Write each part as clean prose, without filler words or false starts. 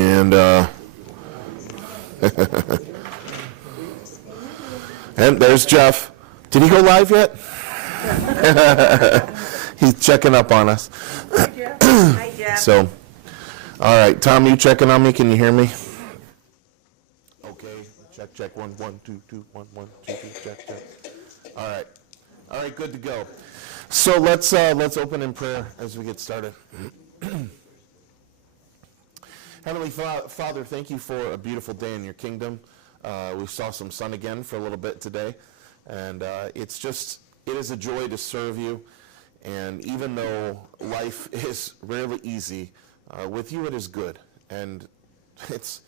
And and there's Jeff. Did he go live yet? He's checking up on us. Hi, Jeff. So, all right, Tom, you checking on me? Can you hear me? Okay, check, 1, 1, 2, 2, 1, 1, 2, 2, check. All right, good to go. So let's open in prayer as we get started. Heavenly Father, thank you for a beautiful day in your kingdom. We saw some sun again for a little bit today, and it is a joy to serve you. And even though life is rarely easy, with you it is good. And it's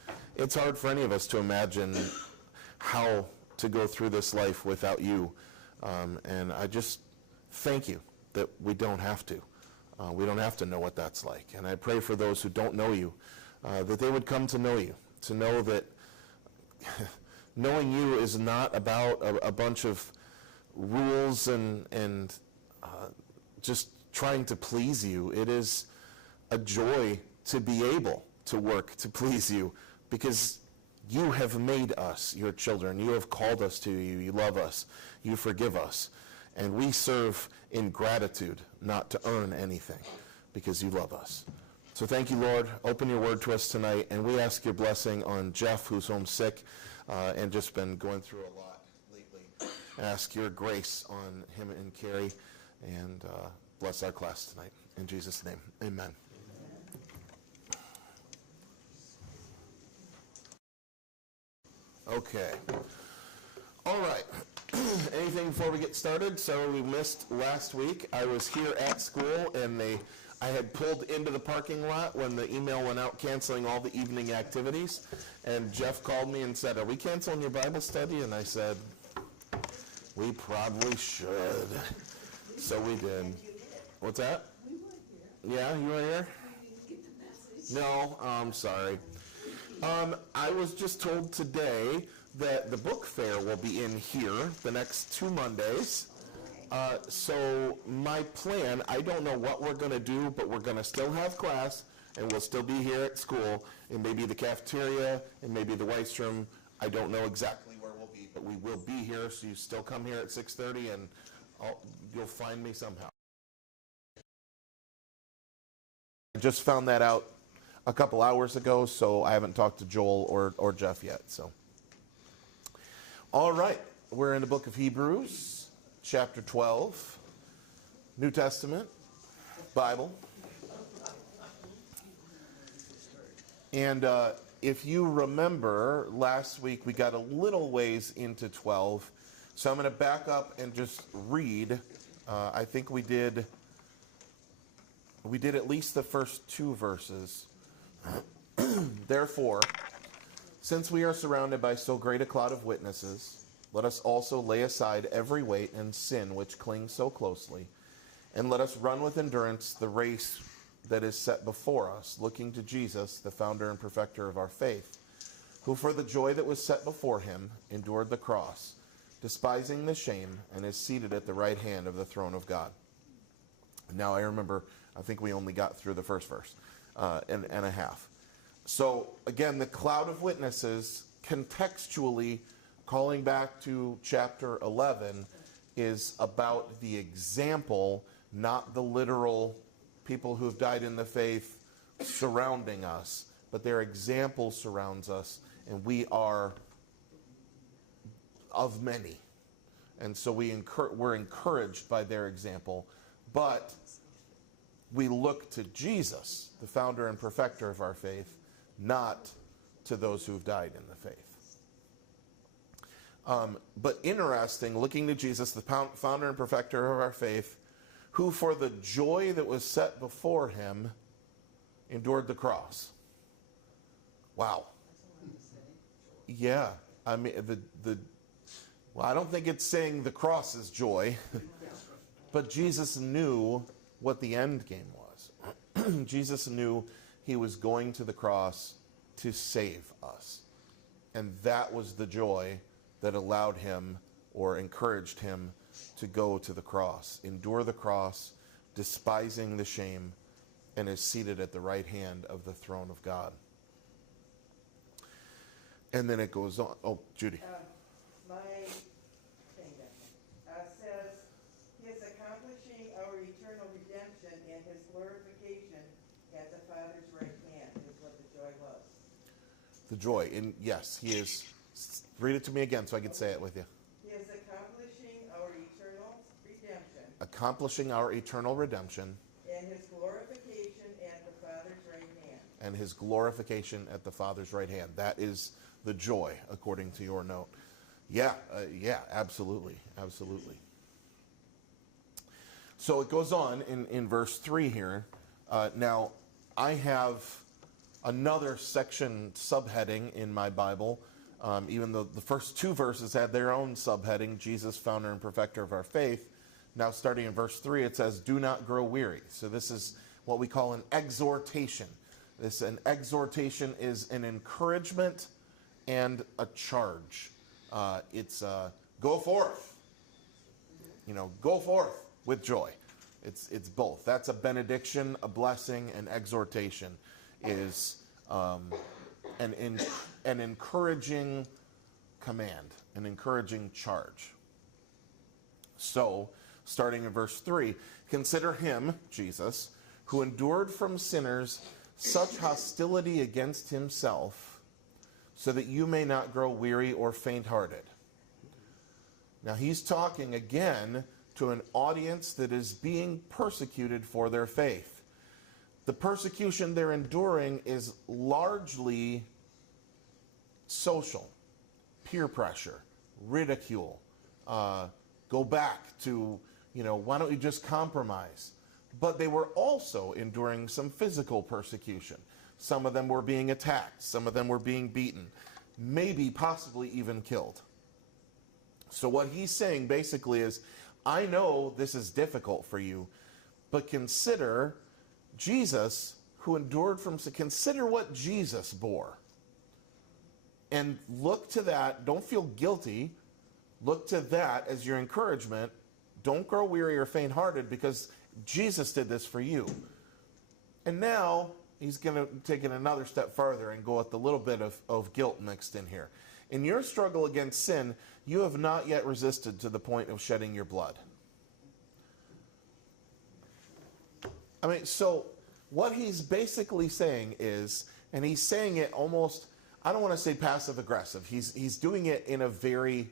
hard for any of us to imagine how to go through this life without you. And I just thank you that we don't have to. We don't have to know what that's like. And I pray for those who don't know you, that they would come to know you, to know that knowing you is not about a bunch of rules and just trying to please you. It is a joy to be able to work to please you, because you have made us your children. You have called us to you. You love us. You forgive us. And we serve in gratitude, not to earn anything, because you love us. So thank you, Lord. Open your word to us tonight, and we ask your blessing on Jeff, who's homesick and just been going through a lot lately. Ask your grace on him and Carrie, and bless our class tonight. In Jesus' name, amen. Okay. All right. Anything before we get started? So we missed last week. I was here at school, and I had pulled into the parking lot when the email went out canceling all the evening activities. And Jeff called me and said, "Are we canceling your Bible study?" And I said, "We probably should." So we did. What's that? We were here. Yeah, you were here? We didn't get the message. No, I'm sorry. I was just told today that the book fair will be in here the next 2 Mondays. So my plan, I don't know what we're going to do, but we're going to still have class, and we'll still be here at school, and maybe the cafeteria, and maybe the Weiss room. I don't know exactly where we'll be, but we will be here, so you still come here at 6:30, and you'll find me somehow. I just found that out a couple hours ago, so I haven't talked to Joel or Jeff yet. So, all right, we're in the book of Hebrews, chapter 12, New Testament, Bible. And if you remember, last week we got a little ways into 12, so I'm going to back up and just read. I think we did at least the first 2 verses. Therefore, since we are surrounded by so great a cloud of witnesses, let us also lay aside every weight and sin which clings so closely, and let us run with endurance the race that is set before us, looking to Jesus, the founder and perfecter of our faith, who for the joy that was set before him endured the cross, despising the shame, and is seated at the right hand of the throne of God. Now I remember, I think we only got through the first verse and a half. So again, the cloud of witnesses, contextually, calling back to chapter 11, is about the example, not the literal people who have died in the faith surrounding us, but their example surrounds us, and we are of many. And so we're encouraged by their example, but we look to Jesus, the founder and perfecter of our faith, not to those who've died in the faith. But interesting, looking to Jesus, the founder and perfecter of our faith, who for the joy that was set before him endured the cross. Wow. Yeah, I mean, well, I don't think it's saying the cross is joy, but Jesus knew what the end game was. Jesus knew he was going to the cross to save us. And that was the joy that allowed him or encouraged him to go to the cross, endure the cross, despising the shame, and is seated at the right hand of the throne of God. And then it goes on. Oh, Judy. My thing says, He is accomplishing our eternal redemption and His glorification at the Father's right hand, is what the joy was. The joy. And yes, he is. Read it to me again so I can say it with you. He is accomplishing our eternal redemption Accomplishing our eternal redemption and His glorification at the Father's right hand. and his glorification at the Father's right hand. That is the joy, according to your note. Yeah, absolutely, absolutely. So it goes on in verse 3 here. Now, I have another section subheading in my Bible, even though the first two verses had their own subheading, Jesus, founder and perfecter of our faith. Now, starting in verse 3, it says, do not grow weary. So this is what we call an exhortation. An exhortation is an encouragement and a charge. It's go forth. Go forth with joy. It's both. That's a benediction, a blessing, an exhortation is an encouraging command, an encouraging charge. So, starting in verse 3, consider him, Jesus, who endured from sinners such hostility against himself, so that you may not grow weary or faint-hearted. Now he's talking again to an audience that is being persecuted for their faith. The persecution they're enduring is largely social, peer pressure, ridicule, go back to, why don't you just compromise? But they were also enduring some physical persecution. Some of them were being attacked. Some of them were being beaten. Maybe, possibly even killed. So what he's saying basically is, I know this is difficult for you, but consider Jesus who endured from sin. Consider what Jesus bore. And look to that. Don't feel guilty. Look to that as your encouragement. Don't grow weary or faint-hearted, because Jesus did this for you. And now he's going to take it another step farther and go with a little bit of guilt mixed in here. In your struggle against sin, you have not yet resisted to the point of shedding your blood. So what he's basically saying is, and he's saying it almost, I don't want to say passive aggressive. He's doing it in a very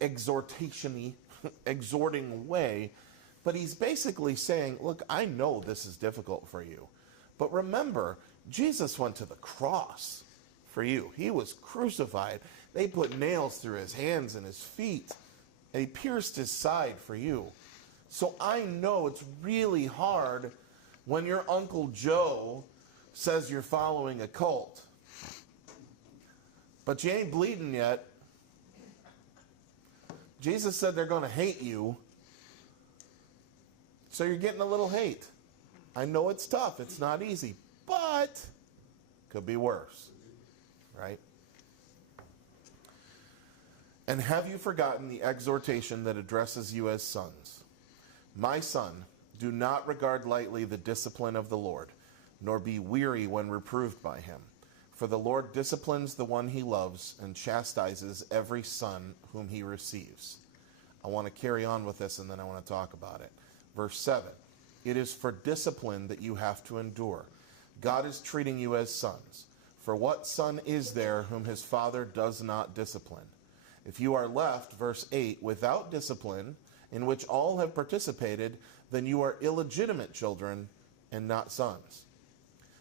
exhorting way, but he's basically saying, look, I know this is difficult for you, but remember, Jesus went to the cross for you. He was crucified. They put nails through his hands and his feet, and he pierced his side for you. So I know it's really hard when your Uncle Joe says you're following a cult, but you ain't bleeding yet. Jesus said they're going to hate you, so you're getting a little hate. I know it's tough. It's not easy, but could be worse, right? And have you forgotten the exhortation that addresses you as sons? My son, do not regard lightly the discipline of the Lord, nor be weary when reproved by him. For the Lord disciplines the one he loves and chastises every son whom he receives. I want to carry on with this, and then I want to talk about it. Verse 7, it is for discipline that you have to endure. God is treating you as sons. For what son is there whom his father does not discipline? If you are left, verse 8, without discipline, in which all have participated, then you are illegitimate children and not sons.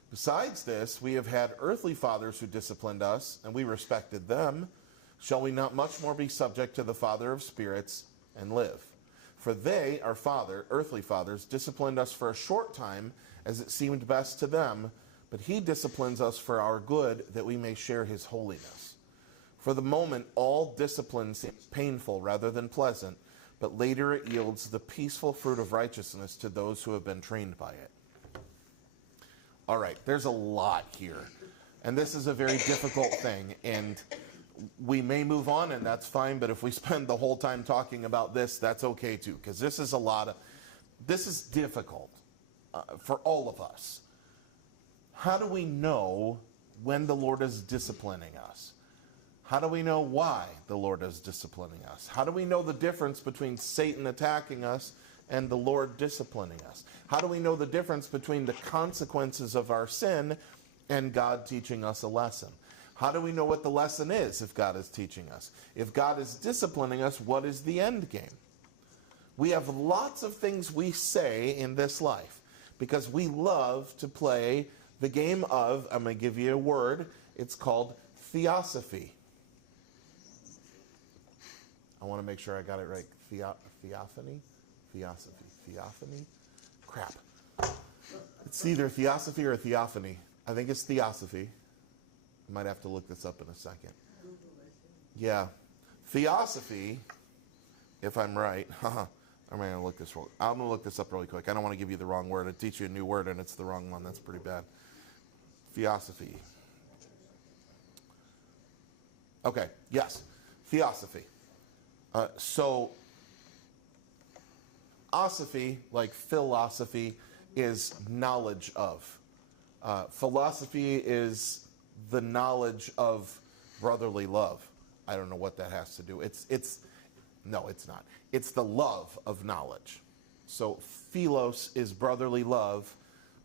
Besides this, we have had earthly fathers who disciplined us, and we respected them. Shall we not much more be subject to the Father of spirits and live? For they, our earthly fathers, disciplined us for a short time, as it seemed best to them, but he disciplines us for our good, that we may share his holiness. For the moment, all discipline seems painful rather than pleasant, but later it yields the peaceful fruit of righteousness to those who have been trained by it. All right, there's a lot here, and this is a very difficult thing, and we may move on, and that's fine, but if we spend the whole time talking about this, that's okay too, because this is difficult for all of us. How do we know when the Lord is disciplining us? How do we know why the Lord is disciplining us? How do we know the difference between Satan attacking us and the Lord disciplining us? How do we know the difference between the consequences of our sin and God teaching us a lesson? How do we know what the lesson is if God is teaching us? If God is disciplining us, what is the end game? We have lots of things we say in this life because we love to play the game of, I'm going to give you a word, it's called theosophy. I want to make sure I got it right. Theophany? Theosophy. Theophany? Crap. It's either theosophy or theophany. I think it's theosophy. I might have to look this up in a second. Yeah. Theosophy, if I'm right. I'm going to look this up really quick. I don't want to give you the wrong word. I teach you a new word and it's the wrong one. That's pretty bad. Theosophy. Okay. Yes. Theosophy. So, osophy, like philosophy, is knowledge of. Philosophy is the knowledge of brotherly love. I don't know what that has to do. No, it's not. It's the love of knowledge. So, philos is brotherly love.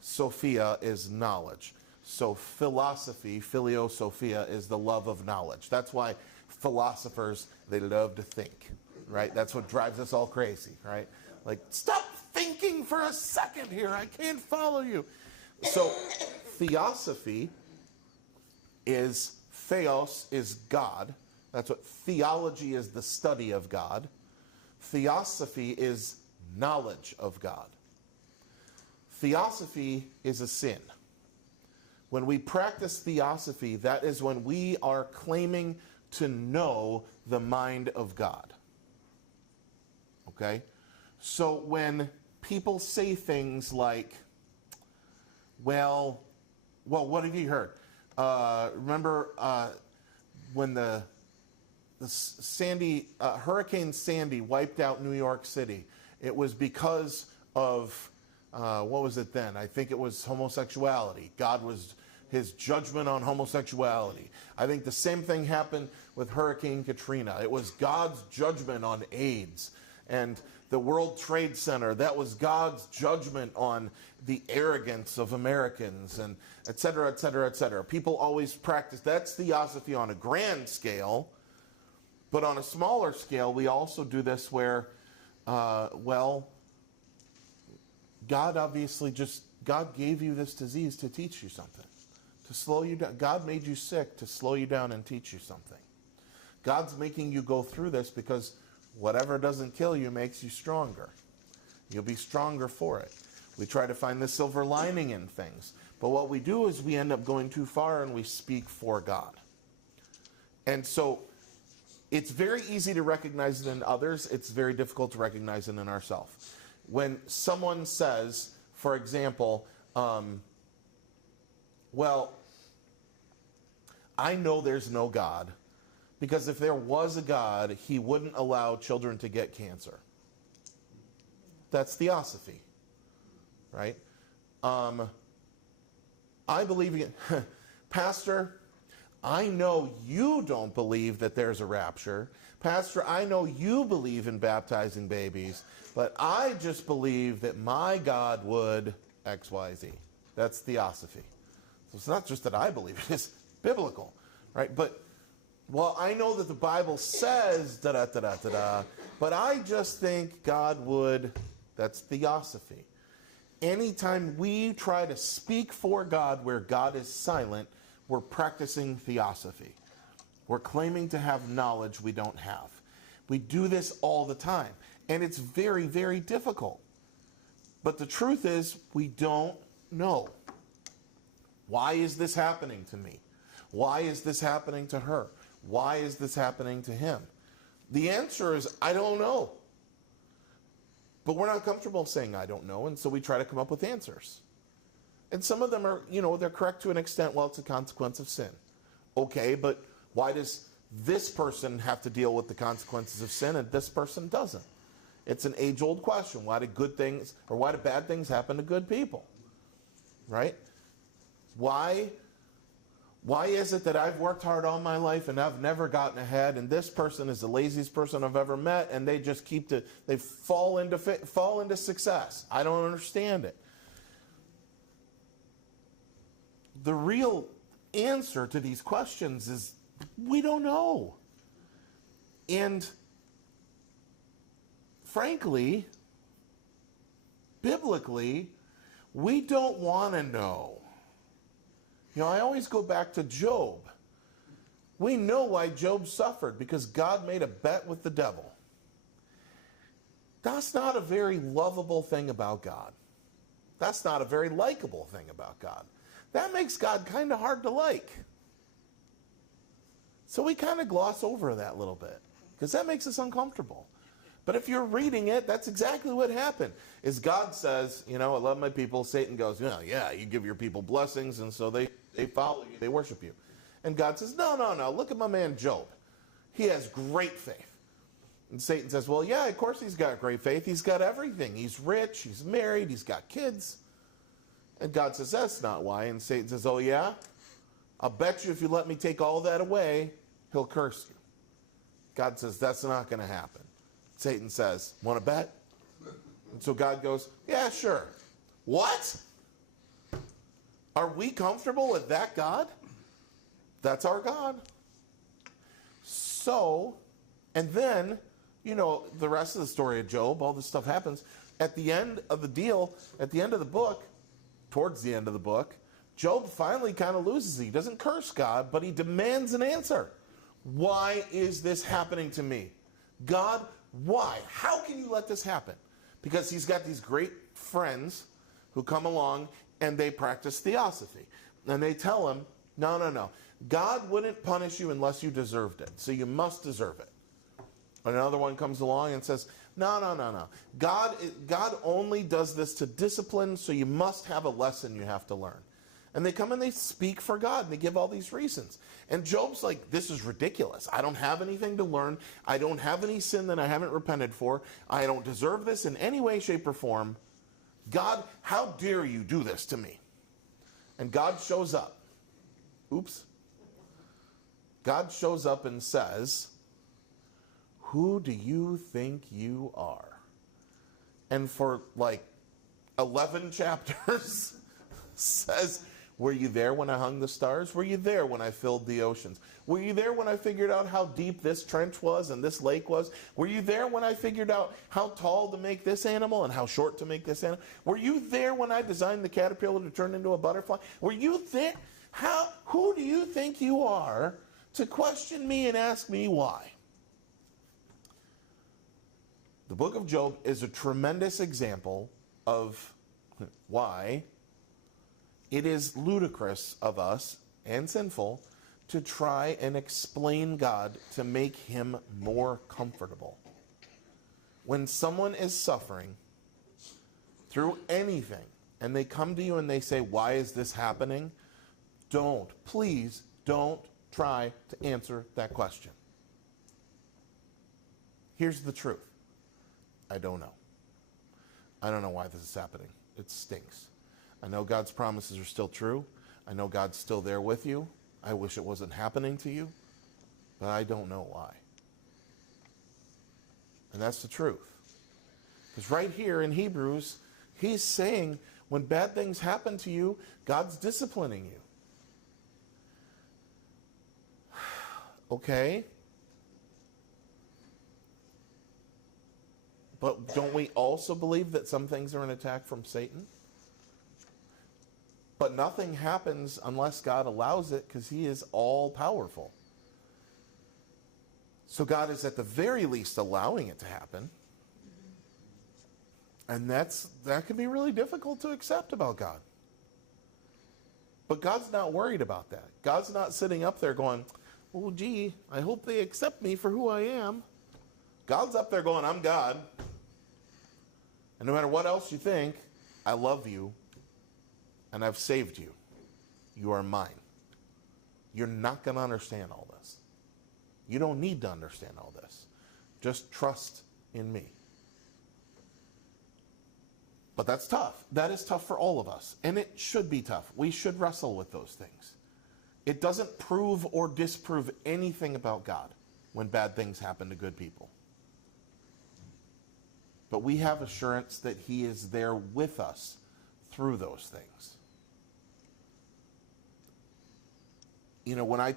Sophia is knowledge. So, philosophy, philosophia, is the love of knowledge. That's why philosophers, they love to think, right? That's what drives us all crazy, right? Like, stop thinking for a second here. I can't follow you. So, theosophy is, theos is God. That's what theology is, the study of God. Theosophy is knowledge of God. Theosophy is a sin. When we practice theosophy, that is when we are claiming to know the mind of God. Okay? So when people say things like, well, what have you heard? Remember when the Hurricane Sandy wiped out New York City? It was because of, what was it then? I think it was homosexuality. His judgment on homosexuality. I think the same thing happened with Hurricane Katrina. It was God's judgment on AIDS. And the World Trade Center, that was God's judgment on the arrogance of Americans, and et cetera, et cetera, et cetera. People always practice, that's theosophy on a grand scale, but on a smaller scale, we also do this where, God God gave you this disease to teach you something, to slow you down. God made you sick to slow you down and teach you something. God's making you go through this because whatever doesn't kill you makes you stronger. You'll be stronger for it. We try to find the silver lining in things. But what we do is we end up going too far and we speak for God. And so it's very easy to recognize it in others. It's very difficult to recognize it in ourselves. When someone says, for example, I know there's no God, because if there was a God, he wouldn't allow children to get cancer. That's theosophy, right? I believe, Pastor, I know you don't believe that there's a rapture. Pastor, I know you believe in baptizing babies, but I just believe that my God would X, Y, Z. That's theosophy. So it's not just that I believe it, it's biblical, right? But, well, I know that the Bible says da-da-da-da-da-da, but I just think God would, that's theosophy. Anytime we try to speak for God where God is silent, we're practicing theosophy. We're claiming to have knowledge we don't have. We do this all the time, and it's very, very difficult. But the truth is, we don't know. Why is this happening to me? Why is this happening to her? Why is this happening to him? The answer is, I don't know. But we're not comfortable saying I don't know, and so we try to come up with answers. And some of them are, they're correct to an extent. Well, it's a consequence of sin. Okay, but why does this person have to deal with the consequences of sin and this person doesn't? It's an age-old question. Why do bad things happen to good people? Right? Why Why is it that I've worked hard all my life and I've never gotten ahead, and this person is the laziest person I've ever met, and they just they fall into success? I don't understand it. The real answer to these questions is we don't know. And frankly, biblically, we don't want to know. You know, I always go back to Job. We know why Job suffered, because God made a bet with the devil. That's not a very lovable thing about God. That's not a very likable thing about God. That makes God kind of hard to like. So we kind of gloss over that a little bit, because that makes us uncomfortable. But if you're reading it, that's exactly what happened. Is God says, you know, I love my people. Satan goes, yeah, you give your people blessings, and so they follow you, they worship you. And God says, no, look at my man Job. He has great faith. And Satan says, well, yeah, of course he's got great faith. He's got everything. He's rich, he's married, he's got kids. And God says, that's not why. And Satan says, oh yeah? I'll bet you if you let me take all that away, he'll curse you. God says, that's not going to happen. Satan says, want to bet? And so God goes, yeah, sure. What? Are we comfortable with that God? That's our God. So, and then, you know, the rest of the story of Job, all this stuff happens. At the end of the deal, at the end of the book, towards the end of the book, Job finally kind of loses it. He doesn't curse God, but he demands an answer. Why is this happening to me? God, why? How can you let this happen? Because he's got these great friends who come along and they practice theosophy. And they tell him, no. God wouldn't punish you unless you deserved it. So you must deserve it. Another one comes along and says, no. God only does this to discipline, so you must have a lesson you have to learn. And they come and they speak for God, and they give all these reasons. And Job's like, this is ridiculous. I don't have anything to learn. I don't have any sin that I haven't repented for. I don't deserve this in any way, shape, or form. God, how dare you do this to me? And God shows up. Oops. God shows up and says, who do you think you are? And for like 11 chapters says, were you there when I hung the stars? Were you there when I filled the oceans? Were you there when I figured out how deep this trench was and this lake was? Were you there when I figured out how tall to make this animal and how short to make this animal? Were you there when I designed the caterpillar to turn into a butterfly? Were you there? Who do you think you are to question me and ask me why? The book of Job is a tremendous example of why it is ludicrous of us and sinful to try and explain God to make him more comfortable. When someone is suffering through anything and they come to you and they say, why is this happening? Please don't try to answer that question. Here's the truth. I don't know. I don't know why this is happening. It stinks. I know God's promises are still true. I know God's still there with you. I wish it wasn't happening to you, but I don't know why. And that's the truth. Because right here in Hebrews, he's saying when bad things happen to you, God's disciplining you. Okay. But don't we also believe that some things are an attack from Satan? But nothing happens unless God allows it, because he is all powerful. So God is at the very least allowing it to happen. And that can be really difficult to accept about God. But God's not worried about that. God's not sitting up there going, oh gee, I hope they accept me for who I am. God's up there going, I'm God. And no matter what else you think, I love you. And I've saved you. You are mine. You're not going to understand all this. You don't need to understand all this. Just trust in me. But that's tough. That is tough for all of us. And it should be tough. We should wrestle with those things. It doesn't prove or disprove anything about God when bad things happen to good people. But we have assurance that he is there with us through those things. You know, when I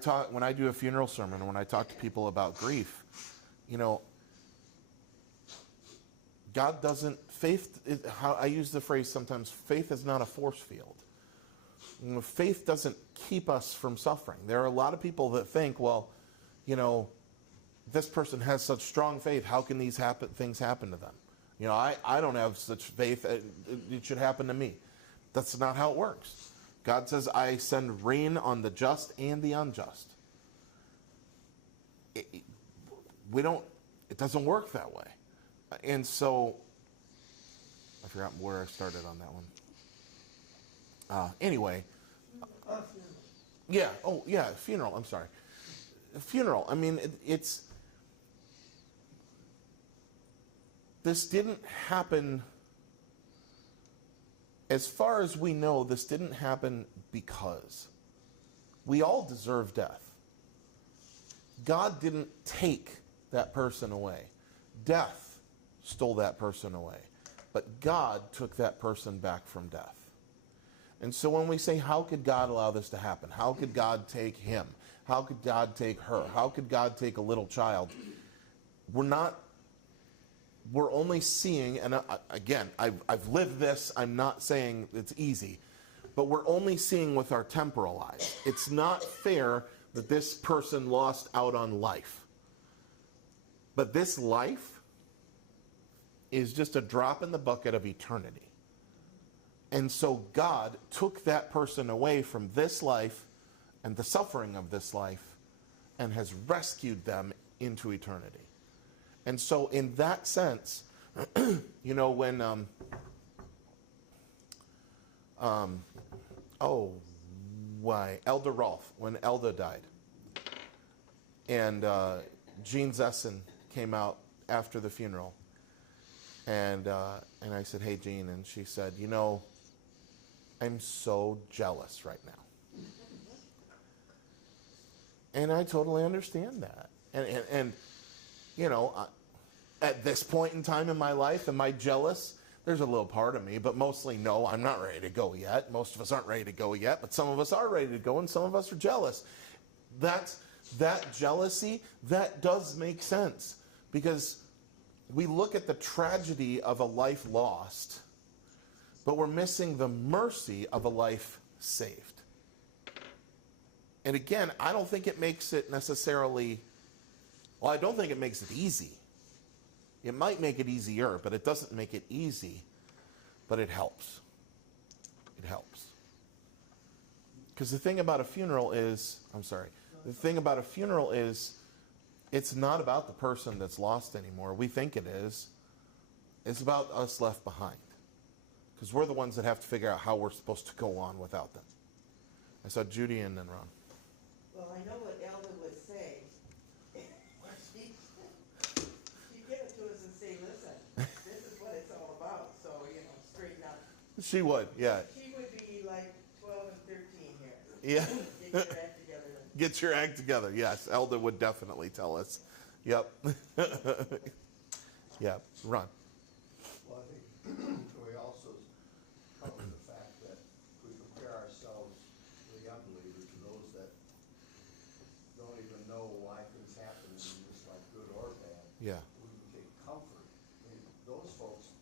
do a funeral sermon, when I talk to people about grief, you know, God doesn't, how I use the phrase sometimes, faith is not a force field. You know, faith doesn't keep us from suffering. There are a lot of people that think, well, you know, this person has such strong faith, how can these things happen to them? You know, I don't have such faith, it should happen to me. That's not how it works. God says, I send rain on the just and the unjust. It doesn't work that way. And so, I forgot where I started on that one. Anyway. Yeah, funeral, I'm sorry. Funeral, I mean, this didn't happen, as far as we know, this didn't happen because we all deserve death. God didn't take that person away. Death stole that person away. But God took that person back from death. And so when we say, how could God allow this to happen? How could God take him? How could God take her? How could God take a little child? We're only seeing, and again, I've lived this, I'm not saying it's easy, but we're only seeing with our temporal eyes. It's not fair that this person lost out on life. But this life is just a drop in the bucket of eternity. And so God took that person away from this life and the suffering of this life and has rescued them into eternity. And so in that sense, you know, when, Elder Rolf, when Elda died, and Jean Zessen came out after the funeral, and I said, hey, Jean, and she said, you know, I'm so jealous right now. And I totally understand that. And you know, at this point in time in my life, am I jealous? There's a little part of me, but mostly no, I'm not ready to go yet. Most of us aren't ready to go yet, but some of us are ready to go, and some of us are jealous. That jealousy, that does make sense, because we look at the tragedy of a life lost, but we're missing the mercy of a life saved. And again, I don't think it makes it necessarily, well, I don't think it makes it easy. It might make it easier, but it doesn't make it easy, but it helps. It helps. Because the thing about a funeral is, it's not about the person that's lost anymore. We think it is. It's about us left behind. Because we're the ones that have to figure out how we're supposed to go on without them. I saw Judy and then Ron. Well, I know what Elda would say. She'd give it to us and say, listen, this is what it's all about. So, you know, straighten up. She would, yeah. She would be like 12 and 13 here. Yeah. Get your act together. Get your act together. Yes, Elda would definitely tell us. Yep. Yeah, Ron. Well, I think we also cover the fact that we compare ourselves, the unbelievers, to those that don't even know why things happen in this life, good or bad. Yeah. We can take comfort. I mean, those folks,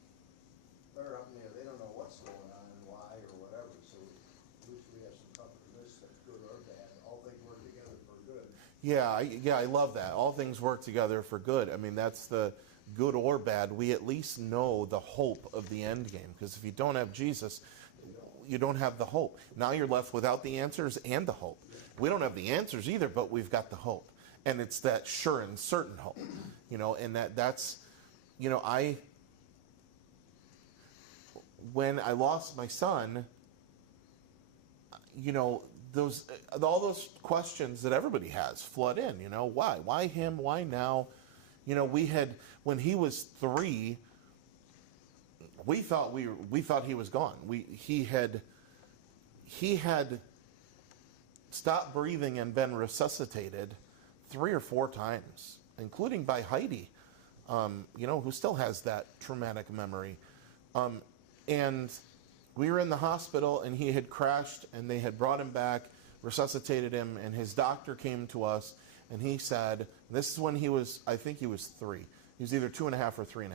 they're up in there, they don't know what's going on and why or whatever, so at least we have some comfort in this, that good or bad, all things work together for good. Yeah, I love that. All things work together for good. I mean, that's the good or bad. We at least know the hope of the end game. Because if you don't have Jesus, you don't have the hope. Now you're left without the answers and the hope. We don't have the answers either, but we've got the hope. And it's that sure and certain hope. You know, and that's, you know, when I lost my son, you know, all those questions that everybody has flood in, you know, why him, why now? You know, when he was 3, we thought he was gone. He had stopped breathing and been resuscitated 3 or 4 times, including by Heidi, who still has that traumatic memory. And we were in the hospital, and he had crashed, and they had brought him back, resuscitated him, and his doctor came to us, and he said, this is when he was, I think he was 3. He was either 2.5 or 3.5.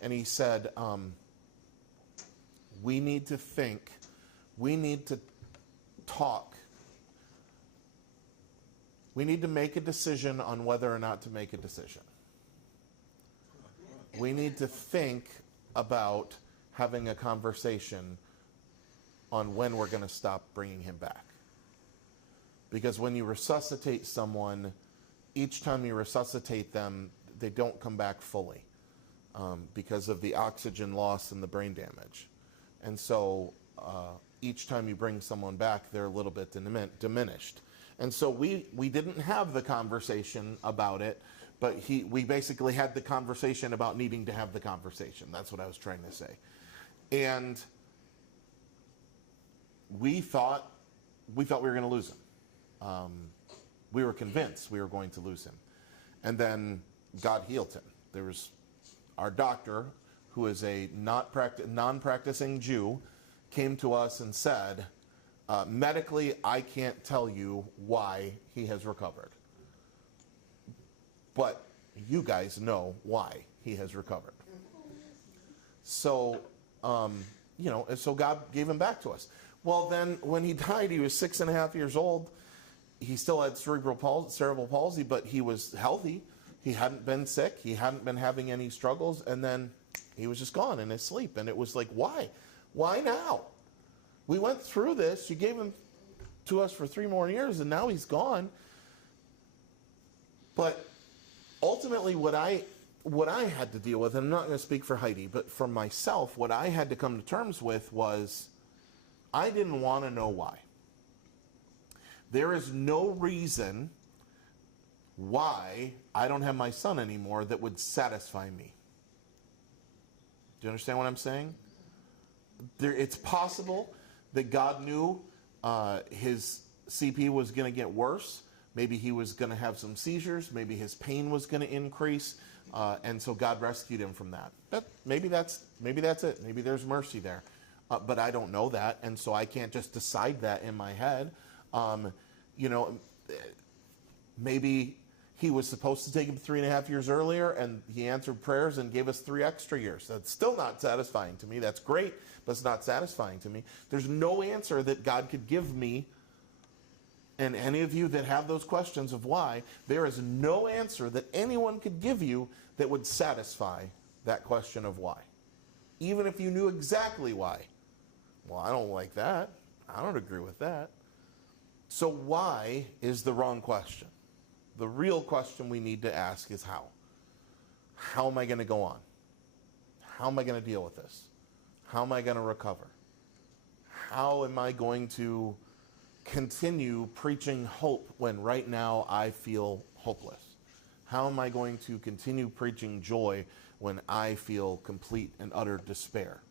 And he said, we need to think, we need to talk. We need to make a decision on whether or not to make a decision. We need to think about having a conversation on when we're going to stop bringing him back. Because when you resuscitate someone, each time you resuscitate them, they don't come back fully because of the oxygen loss and the brain damage. And so each time you bring someone back, they're a little bit diminished. And so we didn't have the conversation about it, but we basically had the conversation about needing to have the conversation. That's what I was trying to say. And we thought we were going to lose him. We were convinced we were going to lose him. And then God healed him. There was our doctor, who is a non-practicing Jew, came to us and said, medically, I can't tell you why he has recovered. But you guys know why he has recovered. So, so God gave him back to us. Well, then when he died, he was 6.5 years old. He still had cerebral palsy, but he was healthy. He hadn't been sick. He hadn't been having any struggles. And then he was just gone in his sleep. And it was like, why? Why now? We went through this. You gave him to us for 3 more years, and now he's gone. But ultimately, what I had to deal with, and I'm not going to speak for Heidi, but for myself, what I had to come to terms with was I didn't want to know why. There is no reason why I don't have my son anymore that would satisfy me. Do you understand what I'm saying? It's possible that God knew his CP was going to get worse. Maybe he was going to have some seizures. Maybe his pain was going to increase. And so God rescued him from that. Maybe that's it. Maybe there's mercy there. But I don't know that. And so I can't just decide that in my head. Maybe he was supposed to take him 3.5 years earlier, and he answered prayers and gave us 3 extra years. That's still not satisfying to me. That's great, but it's not satisfying to me. There's no answer that God could give me. And any of you that have those questions of why, there is no answer that anyone could give you that would satisfy that question of why. Even if you knew exactly why. Well, I don't like that. I don't agree with that. So why is the wrong question? The real question we need to ask is how. How am I going to go on? How am I going to deal with this? How am I going to recover? How am I going to continue preaching hope when right now I feel hopeless? How am I going to continue preaching joy when I feel complete and utter despair?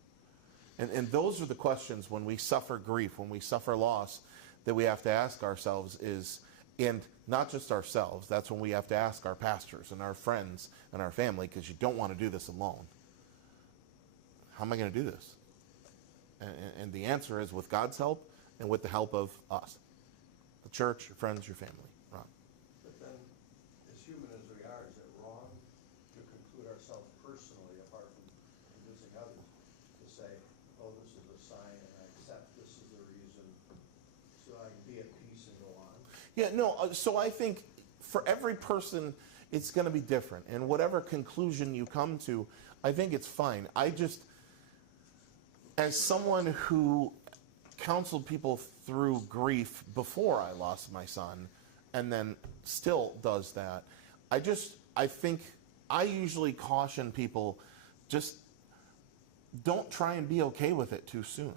And those are the questions when we suffer grief, when we suffer loss, that we have to ask ourselves is, and not just ourselves, that's when we have to ask our pastors and our friends and our family, because you don't want to do this alone. How am I going to do this? And the answer is with God's help and with the help of us. The church, your friends, your family. Ron. But then, as human as we are, is it wrong to conclude ourselves personally, apart from convincing others, to say, oh, this is a sign and I accept this is the reason, so I can be at peace and go on? Yeah, no, so I think for every person, it's going to be different. And whatever conclusion you come to, I think it's fine. I just, as someone who counseled people through grief before I lost my son, and then still does that, I think I usually caution people, just don't try and be okay with it too soon.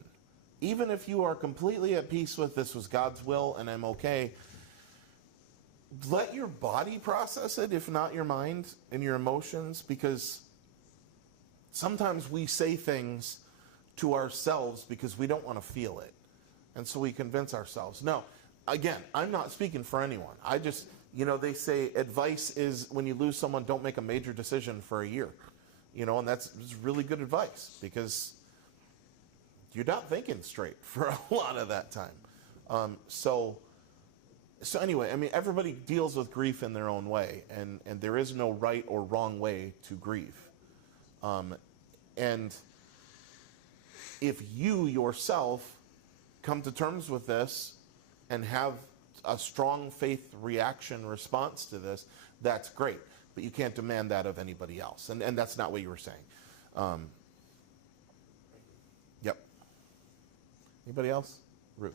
Even if you are completely at peace with this was God's will and I'm okay, let your body process it, if not your mind and your emotions, because sometimes we say things to ourselves because we don't want to feel it. And so we convince ourselves. No, again, I'm not speaking for anyone. I just, they say advice is when you lose someone, don't make a major decision for a year. And that's really good advice because you're not thinking straight for a lot of that time. So anyway, I mean, everybody deals with grief in their own way, and there is no right or wrong way to grieve. And if you yourself come to terms with this and have a strong faith reaction response to this, that's great. But you can't demand that of anybody else. And that's not what you were saying. Yep. Anybody else? Ruth.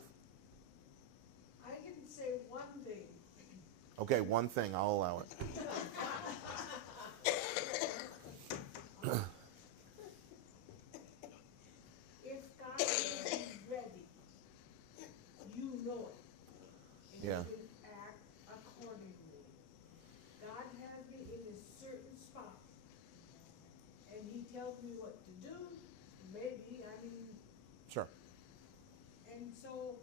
I can say one thing. Okay, one thing. I'll allow it. If God is ready, you know it. And Yeah. you can act accordingly. God has me in a certain spot. And he tells me what to do. Maybe, Sure. and so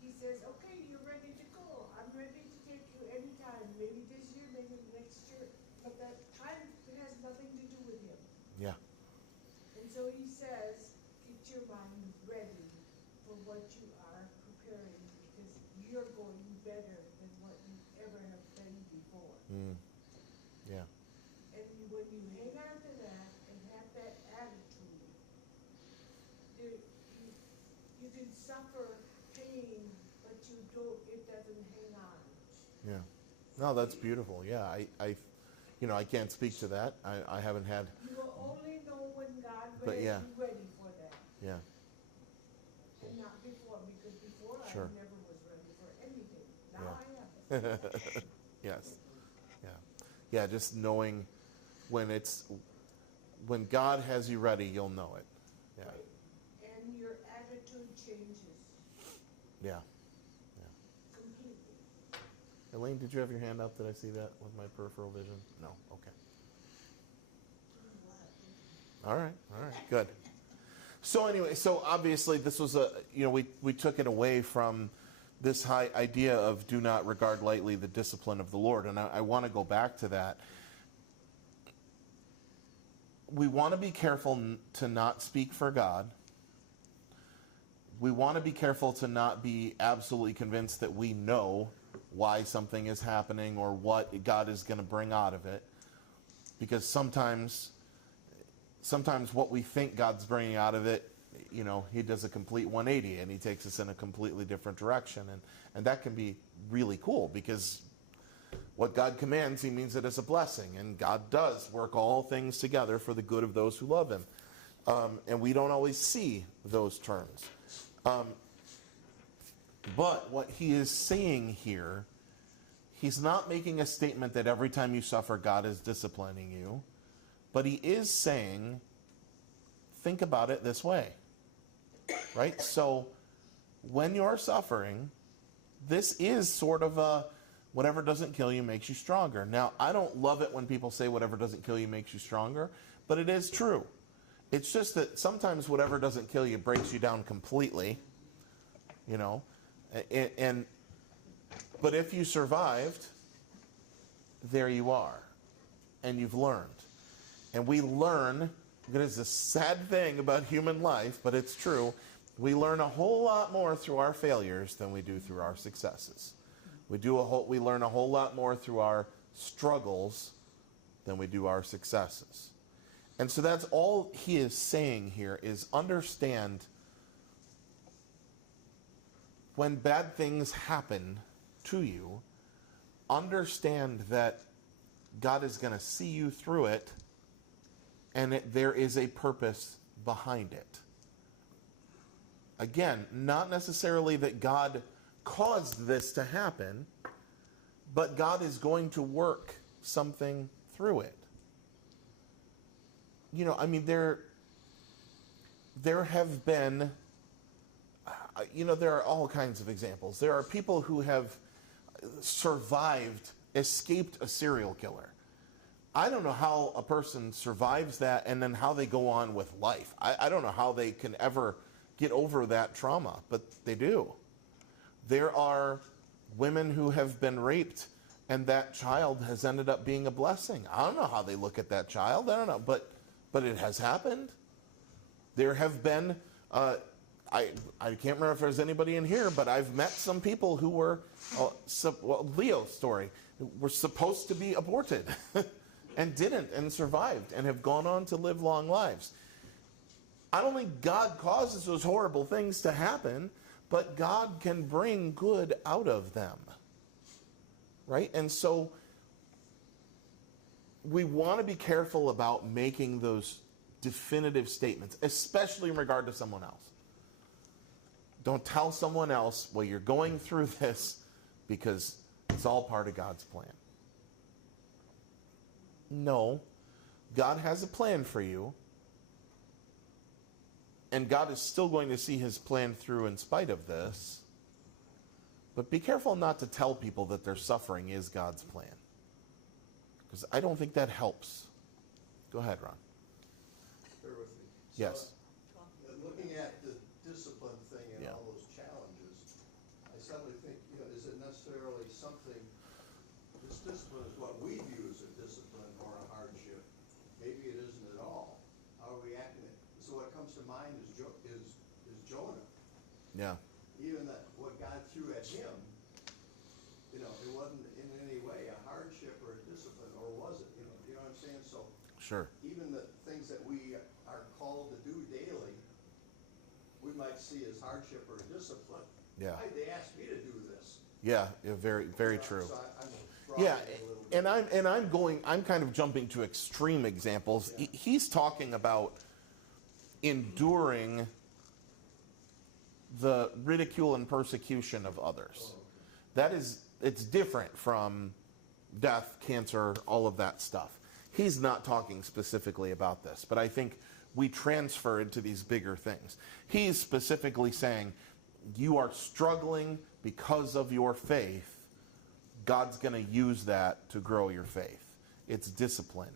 he says, okay, you're ready to go. I'm ready to take you anytime. Maybe this year, maybe next year. But that time has nothing to do with him. Yeah. And so he says, get your mind ready for what you are preparing because you're going better than what you ever have been before. Yeah. And when you hang on to that and have that attitude, you can suffer pain, but it doesn't hang on. Yeah. No, that's beautiful. Yeah. I can't speak to that. I haven't had. You will only know when God But is yeah. ready for that. Yeah. And not before, because before Sure. I never was ready for anything. Now Yeah. I am. Yes. Yeah. Yeah. Just knowing when God has you ready, you'll know it. Yeah. And your attitude changes Yeah. completely. Elaine, did you have your hand up? Did I see that with my peripheral vision? No. Okay. All right. Good. So anyway, obviously this was we took it away from this high idea of do not regard lightly the discipline of the Lord. And I want to go back to that. We want to be careful to not speak for God. We want to be careful to not be absolutely convinced that we know why something is happening or what God is going to bring out of it. Because sometimes what we think God's bringing out of it, he does a complete 180 and he takes us in a completely different direction. And that can be really cool because what God commands, he means it as a blessing. And God does work all things together for the good of those who love him. And we don't always see those terms. But what he is saying here, he's not making a statement that every time you suffer, God is disciplining you. But he is saying, think about it this way. Right? So when you're suffering, this is sort of a whatever doesn't kill you makes you stronger. Now, I don't love it when people say whatever doesn't kill you makes you stronger, but it is true. It's just that sometimes whatever doesn't kill you breaks you down completely, but if you survived, there you are, and you've learned. And we learn, it is a sad thing about human life, but it's true, we learn a whole lot more through our failures than we do through our successes. We learn a whole lot more through our struggles than we do our successes. And so that's all he is saying here is understand when bad things happen to you, understand that God is going to see you through it and there is a purpose behind it. Again, not necessarily that God caused this to happen, but God is going to work something through it. There have been, there are all kinds of examples. There are people who have survived, escaped a serial killer. I don't know how a person survives that and then how they go on with life. I don't know how they can ever get over that trauma, but they do. There are women who have been raped, and that child has ended up being a blessing. I don't know how they look at that child. I don't know, but it has happened. There have been, I can't remember if there's anybody in here, but I've met some people who were, Leo's story, were supposed to be aborted and didn't and survived and have gone on to live long lives. I don't think God causes those horrible things to happen, but God can bring good out of them. Right? And so we want to be careful about making those definitive statements, especially in regard to someone else. Don't tell someone else, well, you're going through this because it's all part of God's plan. No, God has a plan for you, and God is still going to see his plan through in spite of this. But be careful not to tell people that their suffering is God's plan, because I don't think that helps. Go ahead, Ron. Bear with me. Yes. Looking at the discipline thing and Yeah. all those challenges, I suddenly think, is it necessarily something, this discipline is what we view as a discipline or a hardship. Maybe it isn't at all. How are we acting it? So what comes to mind is Jonah. Yeah. Even that what God threw at him, it wasn't in any way a hardship or a discipline, or was it? You know what I'm saying? So Sure. even the things that we are called to do daily, we might see as hardship or discipline. Yeah. They asked me to do this. Yeah. Very, very true. So I'm Yeah, broadening a little bit. I'm kind of jumping to extreme examples. Yeah. He's talking about enduring the ridicule and persecution of others. It's different from death, cancer, all of that stuff. He's not talking specifically about this, but I think we transfer into these bigger things. He's specifically saying, you are struggling because of your faith. God's going to use that to grow your faith. It's discipline.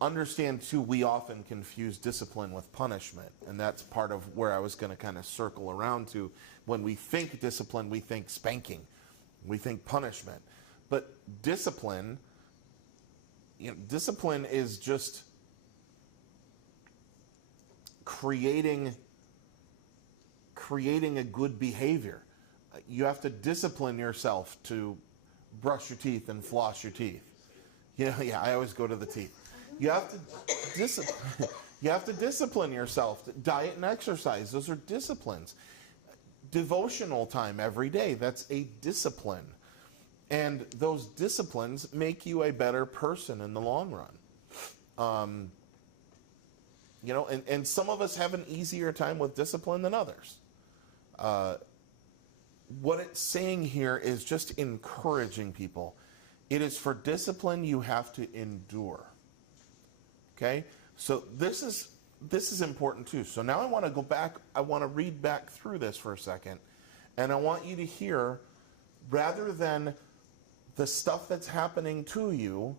Understand, too, we often confuse discipline with punishment, and that's part of where I was going to kind of circle around to. When we think discipline, we think spanking. We think punishment. But discipline is just creating a good behavior. You have to discipline yourself to brush your teeth and floss your teeth. Yeah, I always go to the teeth. You have to discipline yourself. Diet and exercise, those are disciplines. Devotional time every day, that's a discipline. And those disciplines make you a better person in the long run. And some of us have an easier time with discipline than others. What it's saying here is just encouraging people. It is for discipline you have to endure. Okay? So this is important too. So now I want to go back, I want to read back through this for a second, and I want you to hear, rather than the stuff that's happening to you,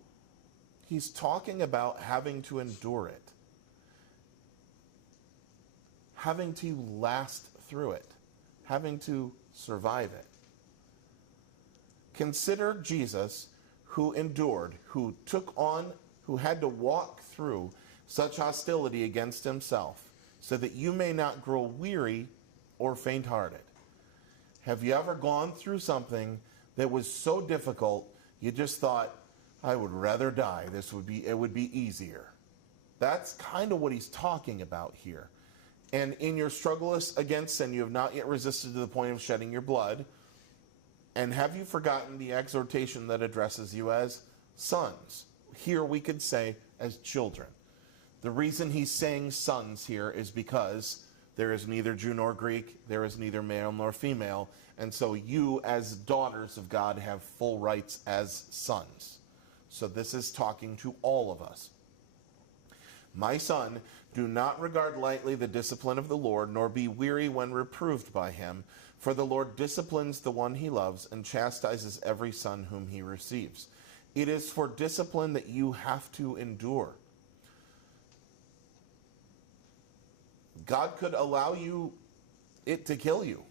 he's talking about having to endure it. Having to last through it. Having to survive it. Consider Jesus, who endured, who had to walk through such hostility against himself, so that you may not grow weary or faint-hearted. Have you ever gone through something that was so difficult you just thought, I would rather die. It would be easier. That's kind of what he's talking about here. And in your struggle against sin, you have not yet resisted to the point of shedding your blood. And have you forgotten the exhortation that addresses you as sons? Here we could say as children. The reason he's saying sons here is because there is neither Jew nor Greek, there is neither male nor female, and so you as daughters of God have full rights as sons. So this is talking to all of us. My son, do not regard lightly the discipline of the Lord, nor be weary when reproved by him, for the Lord disciplines the one he loves and chastises every son whom he receives. It is for discipline that you have to endure. God could allow it to kill you.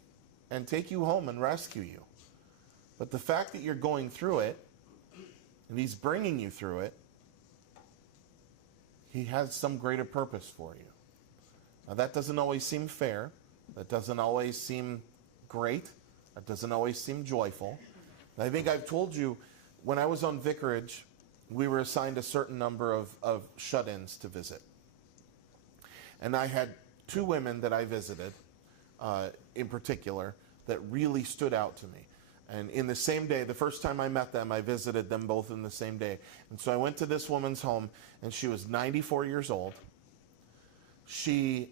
and take you home and rescue you. But the fact that you're going through it, and he's bringing you through it, he has some greater purpose for you. Now that doesn't always seem fair. That doesn't always seem great. That doesn't always seem joyful. I think I've told you, when I was on vicarage, we were assigned a certain number of shut-ins to visit. And I had two women that I visited, in particular, that really stood out to me. And in the same day, the first time I met them, I visited them both in the same day. And so I went to this woman's home, and she was 94 years old. She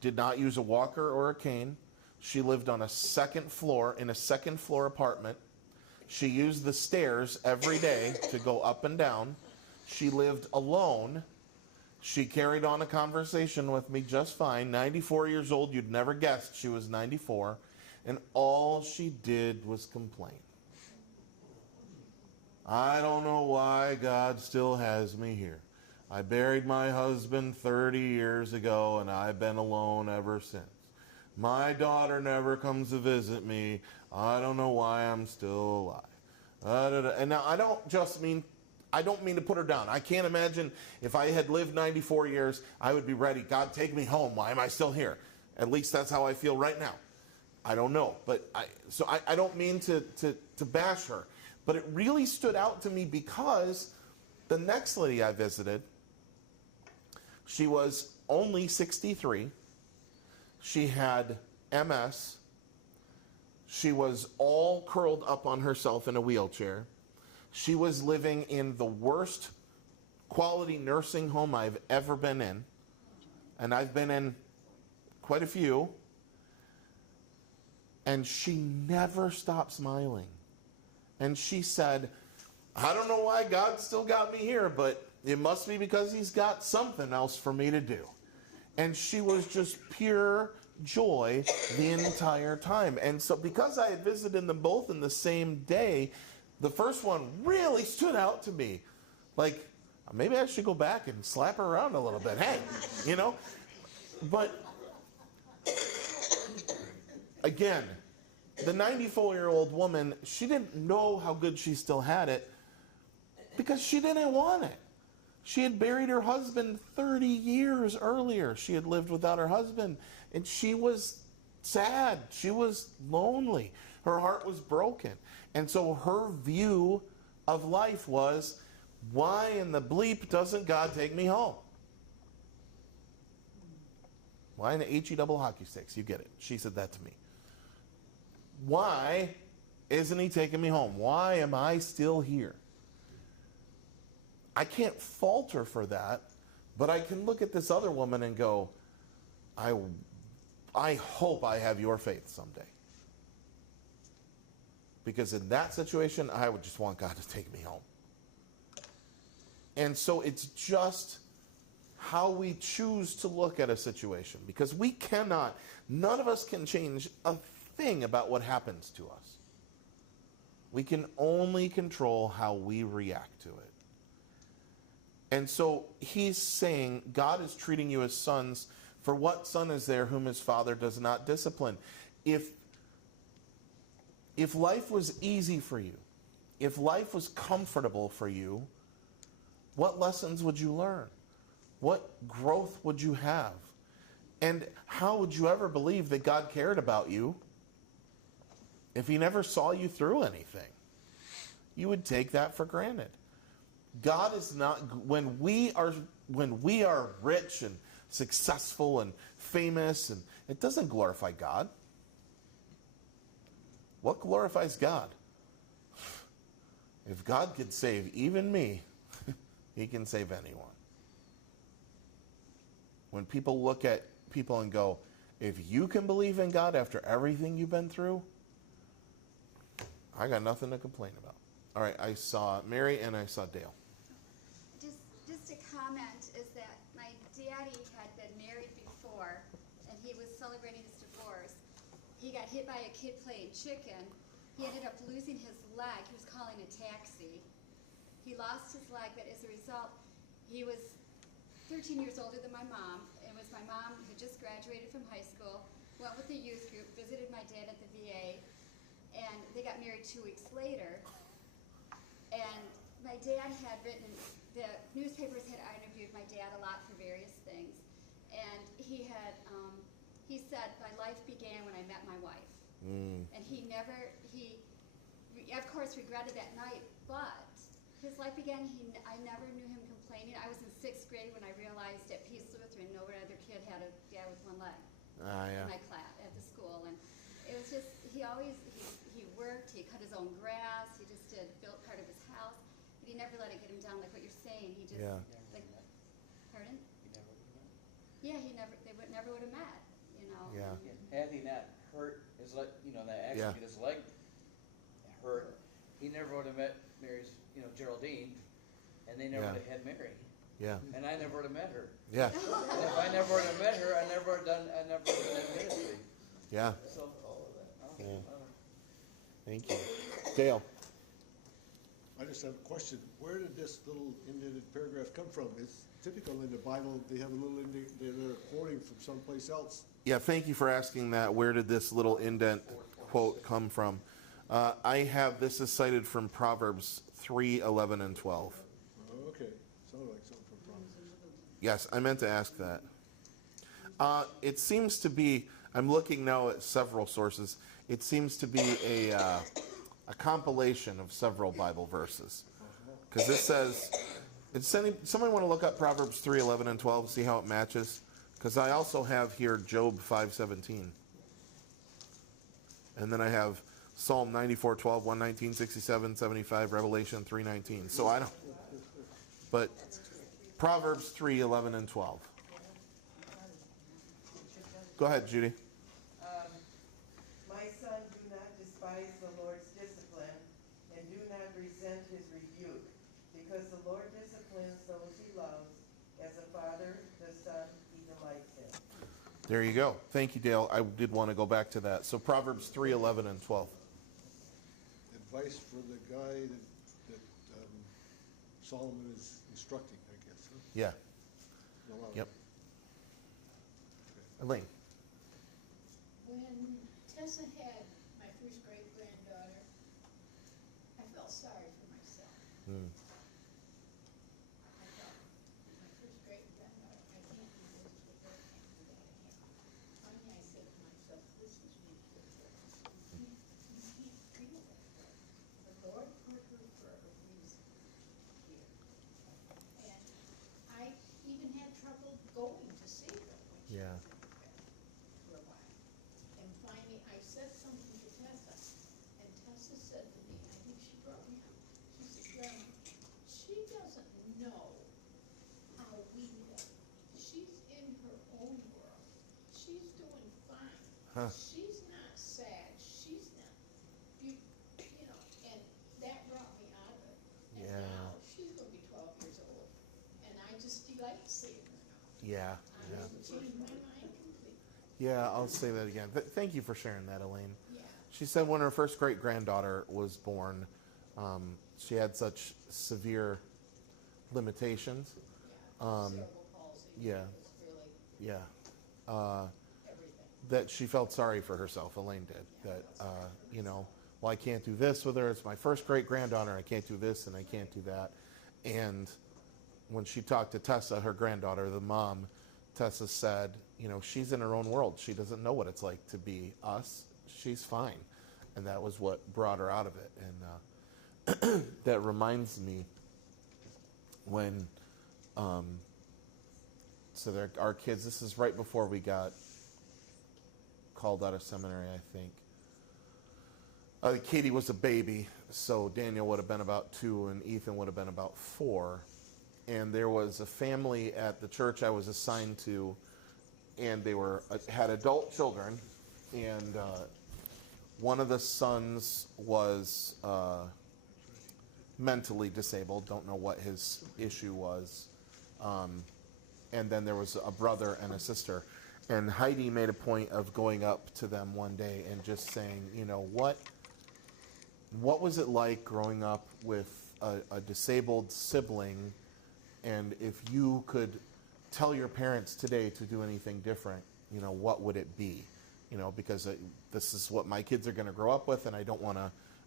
did not use a walker or a cane. She lived on a second floor, in a second floor apartment. She used the stairs every day to go up and down. She lived alone. She carried on a conversation with me just fine. 94 years old, you'd never guessed she was 94. And all she did was complain. I don't know why God still has me here. I buried my husband 30 years ago, and I've been alone ever since. My daughter never comes to visit me. I don't know why I'm still alive. And now I don't mean to put her down. I can't imagine if I had lived 94 years, I would be ready. God, take me home. Why am I still here? At least that's how I feel right now. I don't know. But I don't mean to bash her. But it really stood out to me because the next lady I visited, she was only 63. She had MS. She was all curled up on herself in a wheelchair. She was living in the worst quality nursing home I've ever been in. And I've been in quite a few. And she never stopped smiling. And she said, I don't know why God still got me here, but it must be because he's got something else for me to do. And she was just pure joy the entire time. And so because I had visited them both in the same day, the first one really stood out to me. Like, maybe I should go back and slap her around a little bit. Hey, you know? But again, the 94-year-old woman, she didn't know how good she still had it because she didn't want it. She had buried her husband 30 years earlier. She had lived without her husband, and she was sad. She was lonely. Her heart was broken. And so her view of life was, why in the bleep doesn't God take me home? Why in the HE double hockey sticks? You get it. She said that to me. Why isn't he taking me home? Why am I still here? I can't fault her for that, but I can look at this other woman and go, I hope I have your faith someday. Because in that situation, I would just want God to take me home. And so it's just how we choose to look at a situation. Because we cannot, none of us can change a thing about what happens to us. We can only control how we react to it. And so he's saying God is treating you as sons. For what son is there whom his father does not discipline? If life was easy for you, if life was comfortable for you, what lessons would you learn? What growth would you have? And how would you ever believe that God cared about you if he never saw you through anything? You would take that for granted. God is not, when we are rich and successful and famous, and it doesn't glorify God. What glorifies God? If God could save even me, he can save anyone. When people look at people and go, if you can believe in God after everything you've been through, I got nothing to complain about. All right, I saw Mary and I saw Dale. Just a comment is that my daddy had been married before, and he was celebrating his divorce. He got hit by a kid playing chicken. He ended up losing his leg. He was calling a taxi. He lost his leg, but as a result, he was 13 years older than my mom. It was my mom who just graduated from high school. went with the youth group, visited my dad at the VA, and they got married 2 weeks later. And my dad had written, the newspapers had interviewed my dad a lot for various things. And he had, he said, my life began when I met my wife. And he of course regretted that night, but his life began, I never knew him complaining. I was in 6th grade when I realized at Peace Lutheran, no other kid had a dad with one leg in my class at the school. And it was just, he worked, he cut his own grass, he just built part of his house, but he never let it get him down like what you're saying. He just, like, pardon? Yeah, they never would have met, you know. Yeah. Had he not hurt his leg, that accident, his leg hurt, he never would have met Mary's, Geraldine, and they never would have had Mary. Yeah. And I never would have met her. Yeah. And if I never would have met her, I never would have done ministry. Yeah. So, Thank you. Dale. I just have a question. Where did this little indented paragraph come from? It's typical in the Bible, they have a little they're quoting from someplace else. Yeah, thank you for asking that. Where did this little indent quote come from? This is cited from Proverbs 3, 11, and 12. Oh, okay. Sounded like something from Proverbs. Yes, I meant to ask that. It seems to be, I'm looking now at several sources, it seems to be a compilation of several Bible verses. Because this says, somebody want to look up Proverbs 3, 11, and 12, see how it matches? Because I also have here Job 5:17. And then I have Psalm 94:12, 119, 67, 75, Revelation 3:19. So I don't, but Proverbs 3, 11, and 12. Go ahead, Judy. My son, do not despise the Lord's discipline, and do not resent his rebuke, because the Lord disciplines those he loves. As a father, the son, he delights in. There you go. Thank you, Dale. I did want to go back to that. So Proverbs 3, 11, and 12. Advice for the guy that Solomon is instructing, I guess. Huh? Yeah. No, Yep. Elaine. When Tessa had my first great-granddaughter, I felt sorry for myself. Mm. I thought, my first great-granddaughter, I can't do this with her, I can't do that. Finally, I said to myself, this is ridiculous. You can't feel that way. The Lord put her for a reason here. And I even had trouble going to see her when she Yeah. was in the bed for a while. And finally, I said something to Tessa, and Tessa said to me, I think she brought me up, she said, Grandma, she doesn't know how we live. She's in her own world. She's doing fine. Huh. She's not sad. She's not, you know, and that brought me out of it. And Yeah. now she's gonna be 12 years old, and I just delight seeing her now. Yeah. I have changed my mind completely. Yeah, I'll say that again. Thank you for sharing that, Elaine. Yeah. She said when her first great-granddaughter was born, she had such severe limitations. Yeah. Cerebral palsy. yeah. Was really Yeah. everything. That she felt sorry for herself, Elaine did. That, well, I can't do this with her. It's my first great-granddaughter. I can't do this and I can't do that. And when she talked to Tessa, her granddaughter, the mom, Tessa said, she's in her own world. She doesn't know what it's like to be us. She's fine. And that was what brought her out of it. And that reminds me when, our kids, this is right before we got called out of seminary, I think. Katie was a baby, so Daniel would have been about 2 and Ethan would have been about 4. And there was a family at the church I was assigned to, and they had adult children, and one of the sons was mentally disabled, don't know what his issue was, and then there was a brother and a sister. And Heidi made a point of going up to them one day and just saying, what was it like growing up with a disabled sibling, and if you could tell your parents today to do anything different, what would it be? because this is what my kids are going to grow up with, and I don't want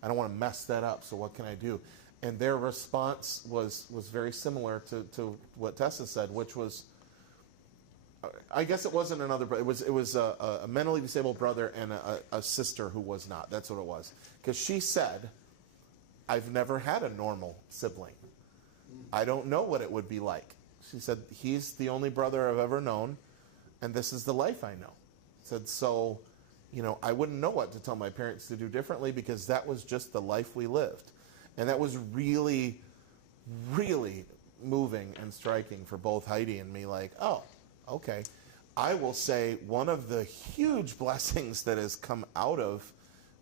to mess that up. So what can I do? And their response was very similar to what Tessa said, which was, I guess it wasn't another brother. It was a mentally disabled brother and a sister who was not. That's what it was. Because she said, I've never had a normal sibling. I don't know what it would be like. She said, he's the only brother I've ever known, and this is the life I know. Said, so, I wouldn't know what to tell my parents to do differently, because that was just the life we lived. And that was really, really moving and striking for both Heidi and me. Like, oh, okay. I will say one of the huge blessings that has come out of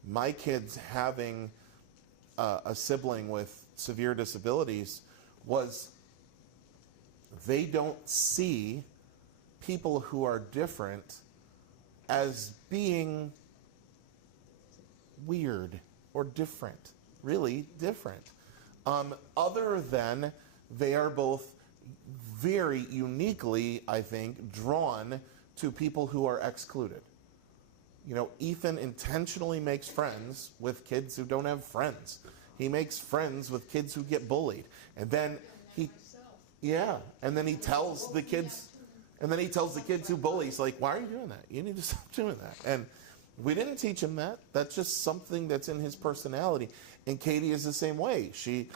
my kids having a sibling with severe disabilities was they don't see people who are different as being weird or different, really different. Other than they are both very uniquely, I think, drawn to people who are excluded. Ethan intentionally makes friends with kids who don't have friends. He makes friends with kids who get bullied. And then he tells the kids, who bully, he's like, why are you doing that? You need to stop doing that. And we didn't teach him that. That's just something that's in his personality. And Katie is the same way. She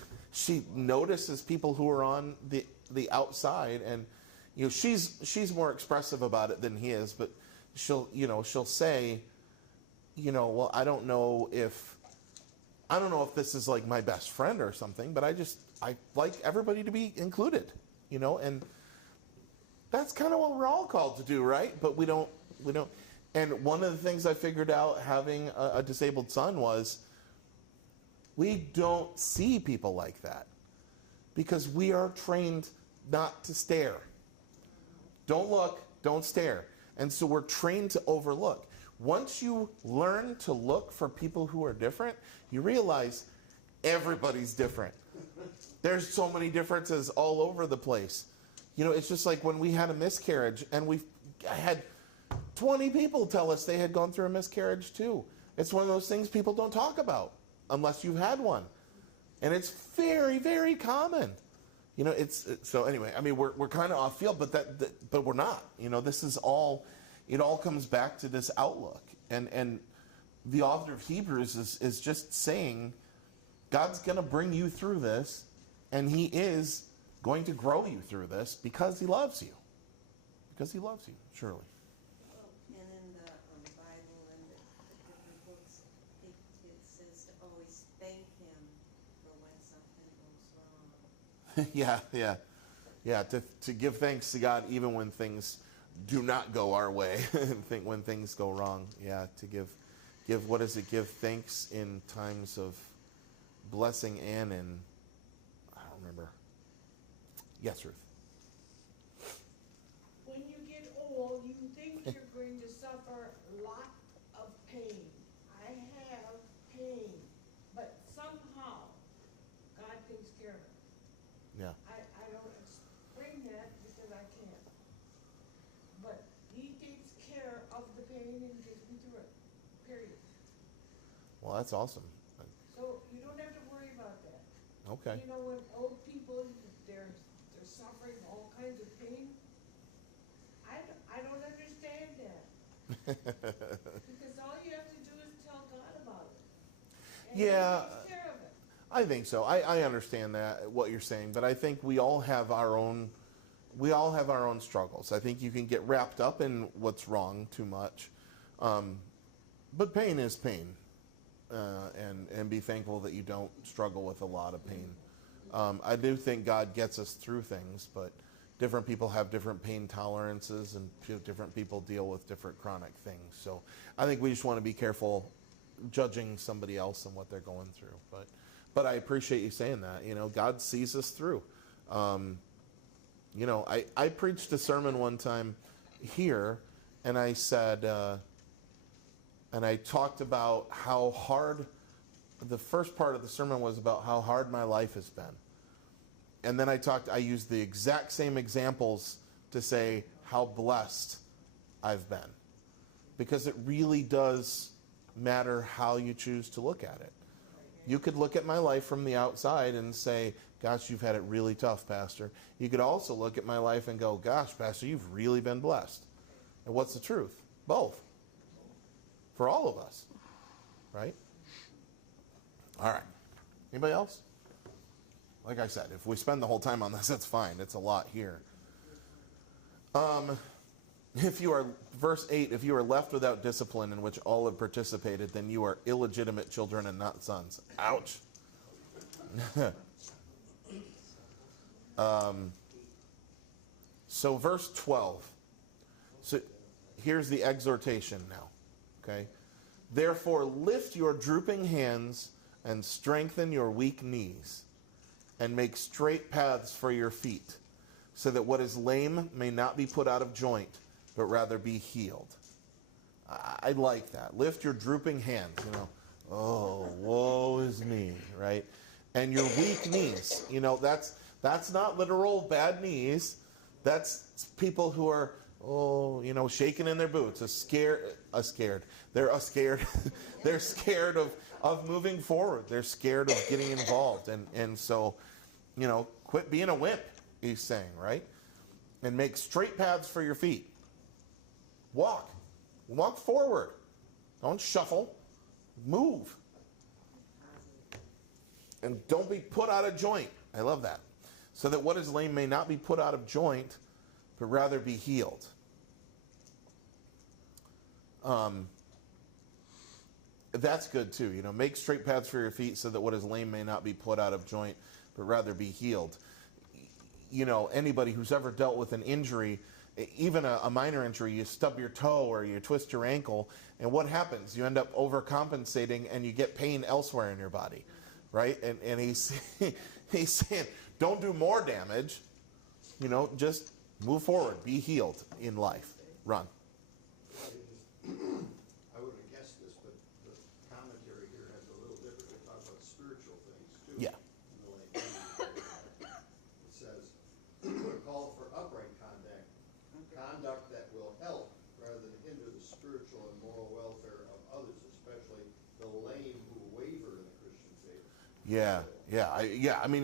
notices people who are on the outside, and she's more expressive about it than he is, but she'll say, well, I don't know if this is like my best friend or something, but I like everybody to be included, and that's kind of what we're all called to do, right? But we don't. And one of the things I figured out having a disabled son was we don't see people like that because we are trained not to stare. Don't look, don't stare. And so we're trained to overlook. Once you learn to look for people who are different, you realize everybody's different. There's so many differences all over the place. It's just like when we had a miscarriage and I had 20 people tell us they had gone through a miscarriage too. It's one of those things people don't talk about unless you've had one. And it's very, very common. So anyway, I mean, we're kind of off field, but we're not. This is all, it all comes back to this outlook. And the author of Hebrews is just saying, God's going to bring you through this, and he is going to grow you through this because he loves you. Because he loves you, surely. Well, and in the Bible and the different books, it says to always thank him for when something goes wrong. Yeah. To give thanks to God even when things do not go our way, when things go wrong. Yeah, to give what is it? Give thanks in times of blessing and in, I don't remember. Yes, Ruth. When you get old, you think you're going to suffer a lot of pain. I have pain, but somehow God takes care of it. Yeah. I don't explain that because I can't. But he takes care of the pain and gets me through it, period. Well, that's awesome. So you don't have to worry about that. Okay. When old people, they're suffering all kinds of pain, I don't understand that. Because all you have to do is tell God about it. And Yeah. he takes care of it. I think so. I understand that, what you're saying, but I think we all have our own struggles. I think you can get wrapped up in what's wrong too much. But pain is pain. And be thankful that you don't struggle with a lot of pain. I do think God gets us through things, but different people have different pain tolerances, and different people deal with different chronic things. So I think we just want to be careful judging somebody else and what they're going through. But I appreciate you saying that. God sees us through. I preached a sermon one time here, and I said, and I talked about how hard, the first part of the sermon was about how hard my life has been. And then I used the exact same examples to say how blessed I've been. because it really does matter how you choose to look at it. You could look at my life from the outside and say, gosh, you've had it really tough, Pastor. You could also look at my life and go, gosh, Pastor, you've really been blessed. And what's the truth? Both. For all of us. Right? All right. Anybody else? Like I said, if we spend the whole time on this, that's fine. It's a lot here. If you are, verse 8, if you are left without discipline in which all have participated, then you are illegitimate children and not sons. Ouch. So verse 12. So here's the exhortation now. Okay? Therefore lift your drooping hands and strengthen your weak knees, and make straight paths for your feet, so that what is lame may not be put out of joint, but rather be healed. I like that. Lift your drooping hands, Oh, woe is me, right? And your weak knees, that's not literal bad knees. That's people who are, shaking in their boots, They're scared. They're scared of moving forward. They're scared of getting involved. And so, quit being a wimp, he's saying, right? And make straight paths for your feet. Walk forward. Don't shuffle. Move. And don't be put out of joint. I love that. So that what is lame may not be put out of joint, but rather be healed. That's good too. Make straight paths for your feet so that what is lame may not be put out of joint, but rather be healed. Anybody who's ever dealt with an injury, even a minor injury, you stub your toe or you twist your ankle, and what happens? You end up overcompensating and you get pain elsewhere in your body, right? And he's saying, don't do more damage, just move forward, be healed in life. Run. I wouldn't have guessed this, but the commentary here has a little different. It talks about spiritual things too. Yeah. It says, call for upright conduct that will help rather than hinder the spiritual and moral welfare of others, especially the lame who waver in the Christian faith. I mean,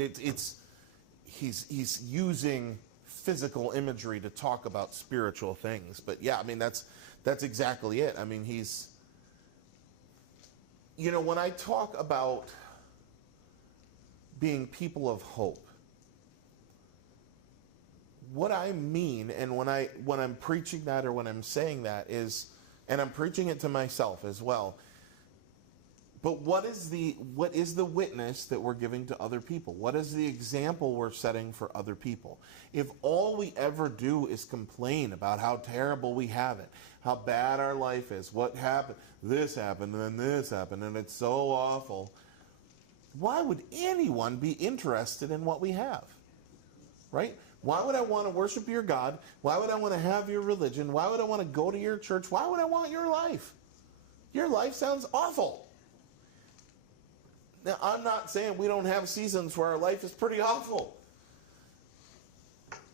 he's using physical imagery to talk about spiritual things, but that's exactly it. I mean, when I talk about being people of hope, what I mean, and when I'm preaching that or when I'm saying that is, and I'm preaching it to myself as well, but what is the witness that we're giving to other people? What is the example we're setting for other people? If all we ever do is complain about how terrible we have it, how bad our life is, what happened, this happened, and then this happened, and it's so awful, why would anyone be interested in what we have? Right? Why would I want to worship your God? Why would I want to have your religion? Why would I want to go to your church? Why would I want your life? Your life sounds awful. Now, I'm not saying we don't have seasons where our life is pretty awful.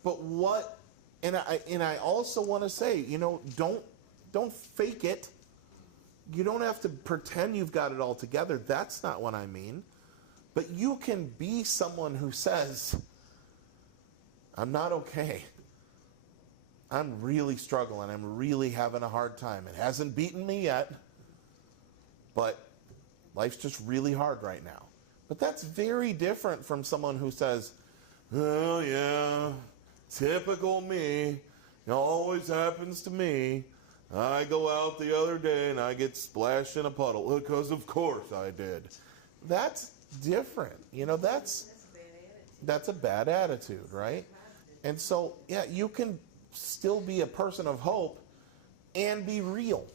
But and I also want to say, don't fake it. You don't have to pretend you've got it all together. That's not what I mean. But you can be someone who says, I'm not okay. I'm really struggling. I'm really having a hard time. It hasn't beaten me yet, but life's just really hard right now. But that's very different from someone who says, oh yeah, typical me. It always happens to me. I go out the other day and I get splashed in a puddle because of course I did. That's different. That's a bad attitude, right? And so, you can still be a person of hope and be real,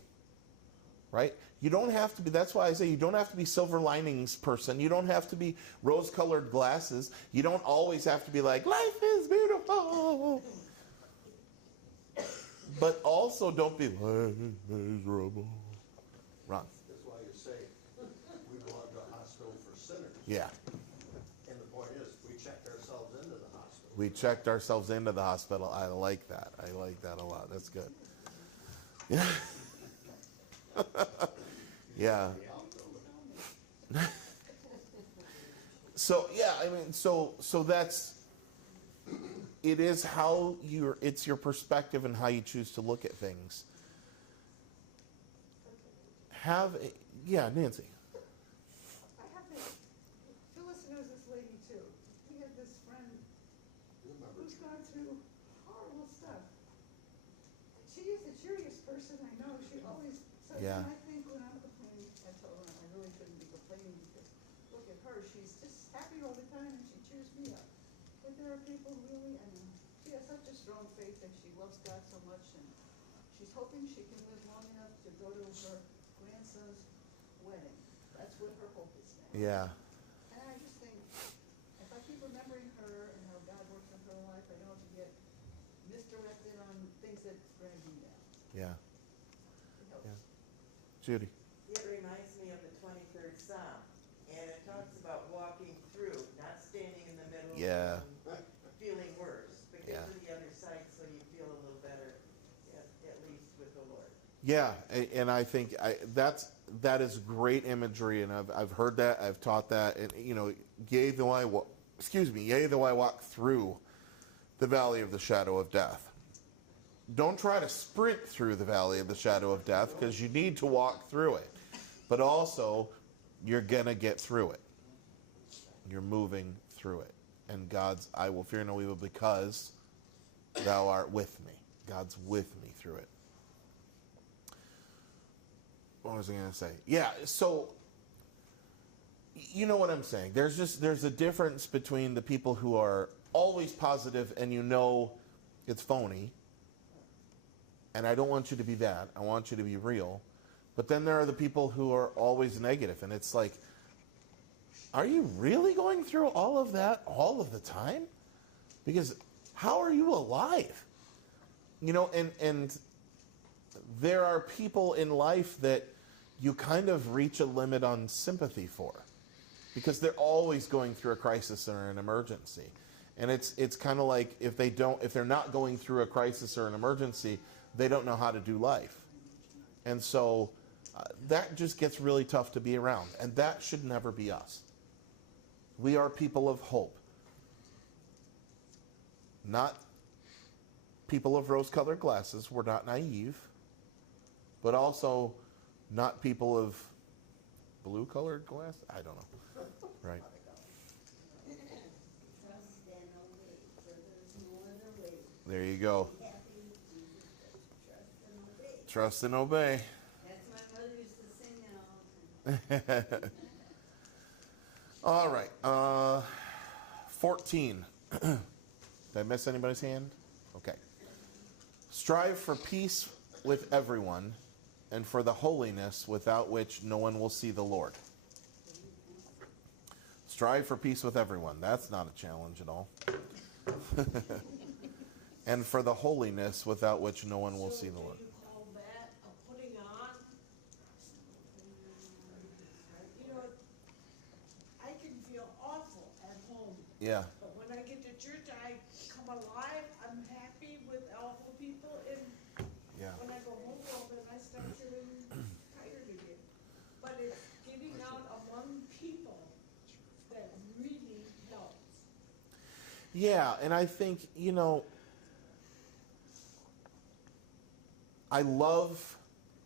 right? You don't have to be, that's why I say you don't have to be silver linings person. You don't have to be rose-colored glasses. You don't always have to be like, life is beautiful. But also don't be, life is miserable. Ron. That's why you say we belong to a hospital for sinners. Yeah. And the point is, we checked ourselves into the hospital. We checked ourselves into the hospital. I like that. I like that a lot. That's good. Yeah. Yeah. So yeah, I mean, so that's it is how it's your perspective and how you choose to look at things. Yeah, Nancy. I have this, Phyllis knows this lady too. We have this friend who's gone through horrible stuff. She is the cheeriest person I know. She always says, Yeah. and I think when I'm complaining, I tell her I really shouldn't be complaining because look at her. She's just happy all the time and she cheers me up. But there are people really, I mean, she has such a strong faith and she loves God so much and she's hoping she can live long enough to go to her grandson's wedding. That's what her hope is now. Yeah. And I just think, if I keep remembering her and how God works in her life, I don't have to get misdirected on things that drag me down. Yeah. It helps. Yeah. Judy. It reminds me of the 23rd Psalm, and it talks about walking through, not standing in the middle. Yeah. And feeling worse, but get Yeah. to the other side so you feel a little better, at least with the Lord. Yeah, and I think that is great imagery, and I've heard that, I've taught that, and yea though I walk through the valley of the shadow of death. Don't try to sprint through the valley of the shadow of death because you need to walk through it, but also you're gonna get through it. You're moving through it, and God's I will fear no evil because thou art with me. God's with me through it. What was I going to say? Yeah, so you know what I'm saying. There's a difference between the people who are always positive and it's phony. And I don't want you to be that. I want you to be real. But then there are the people who are always negative, and it's like, are you really going through all of that all of the time? Because how are you alive? And there are people in life that you kind of reach a limit on sympathy for because they're always going through a crisis or an emergency. And it's kind of like if they're not going through a crisis or an emergency, they don't know how to do life. And so that just gets really tough to be around. And that should never be us. We are people of hope. Not people of rose-colored glasses. We're not naive. But also not people of blue-colored glass? I don't know. Right. Trust and obey, for there's no other way. There you go. Be happy with Jesus Christ. Trust and obey. Trust and obey. That's my mother used to sing that all the time. All right. 14. Did I miss anybody's hand? Okay. Strive for peace with everyone and for the holiness without which no one will see the Lord. Strive for peace with everyone. That's not a challenge at all. And for the holiness without which no one will see the Lord. So do you call that a putting on? I can feel awful at home, Yeah. but when I get to church, I come alive, I'm happy with awful people, and Yeah. when I go home, well, then I start feeling tired again. But it's getting out among people that really helps. Yeah, and I think, I love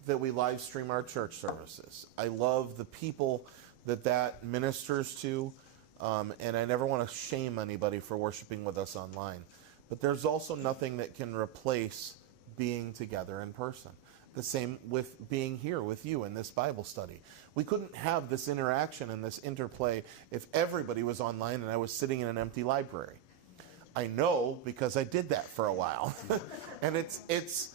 that we live stream our church services. I love the people that ministers to, and I never want to shame anybody for worshiping with us online. But there's also nothing that can replace being together in person. The same with being here with you in this Bible study. We couldn't have this interaction and this interplay if everybody was online and I was sitting in an empty library. I know because I did that for a while. And it's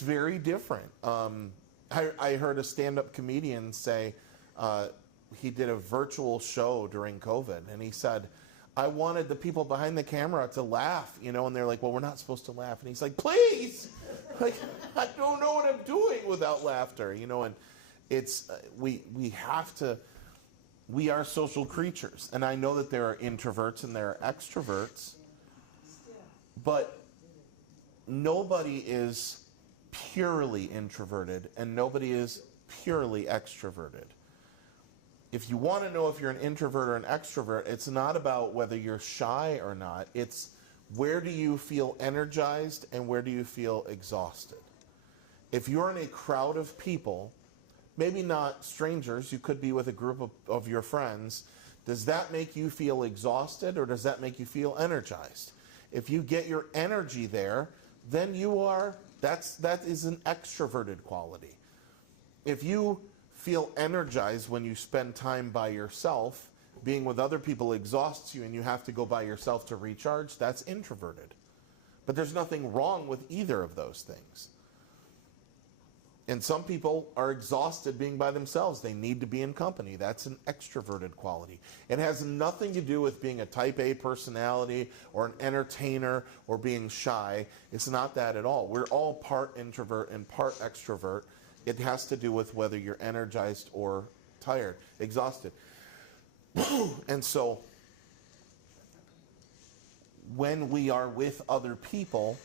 very different. I heard a stand-up comedian say he did a virtual show during COVID, and he said, I wanted the people behind the camera to laugh, and they're like, well, we're not supposed to laugh. And he's like, please! Like, I don't know what I'm doing without laughter, and it's, we have to, we are social creatures. And I know that there are introverts and there are extroverts, but nobody is purely introverted and nobody is purely extroverted. If you want to know if you're an introvert or an extrovert, it's not about whether you're shy or not. It's where do you feel energized and where do you feel exhausted. If you're in a crowd of people, maybe not strangers, you could be with a group of your friends, does that make you feel exhausted or does that make you feel energized? If you get your energy there, then that is an extroverted quality. If you feel energized when you spend time by yourself, being with other people exhausts you and you have to go by yourself to recharge, that's introverted. But there's nothing wrong with either of those things. And some people are exhausted being by themselves. They need to be in company. That's an extroverted quality. It has nothing to do with being a type A personality or an entertainer or being shy. It's not that at all. We're all part introvert and part extrovert. It has to do with whether you're energized or tired, exhausted. And so when we are with other people,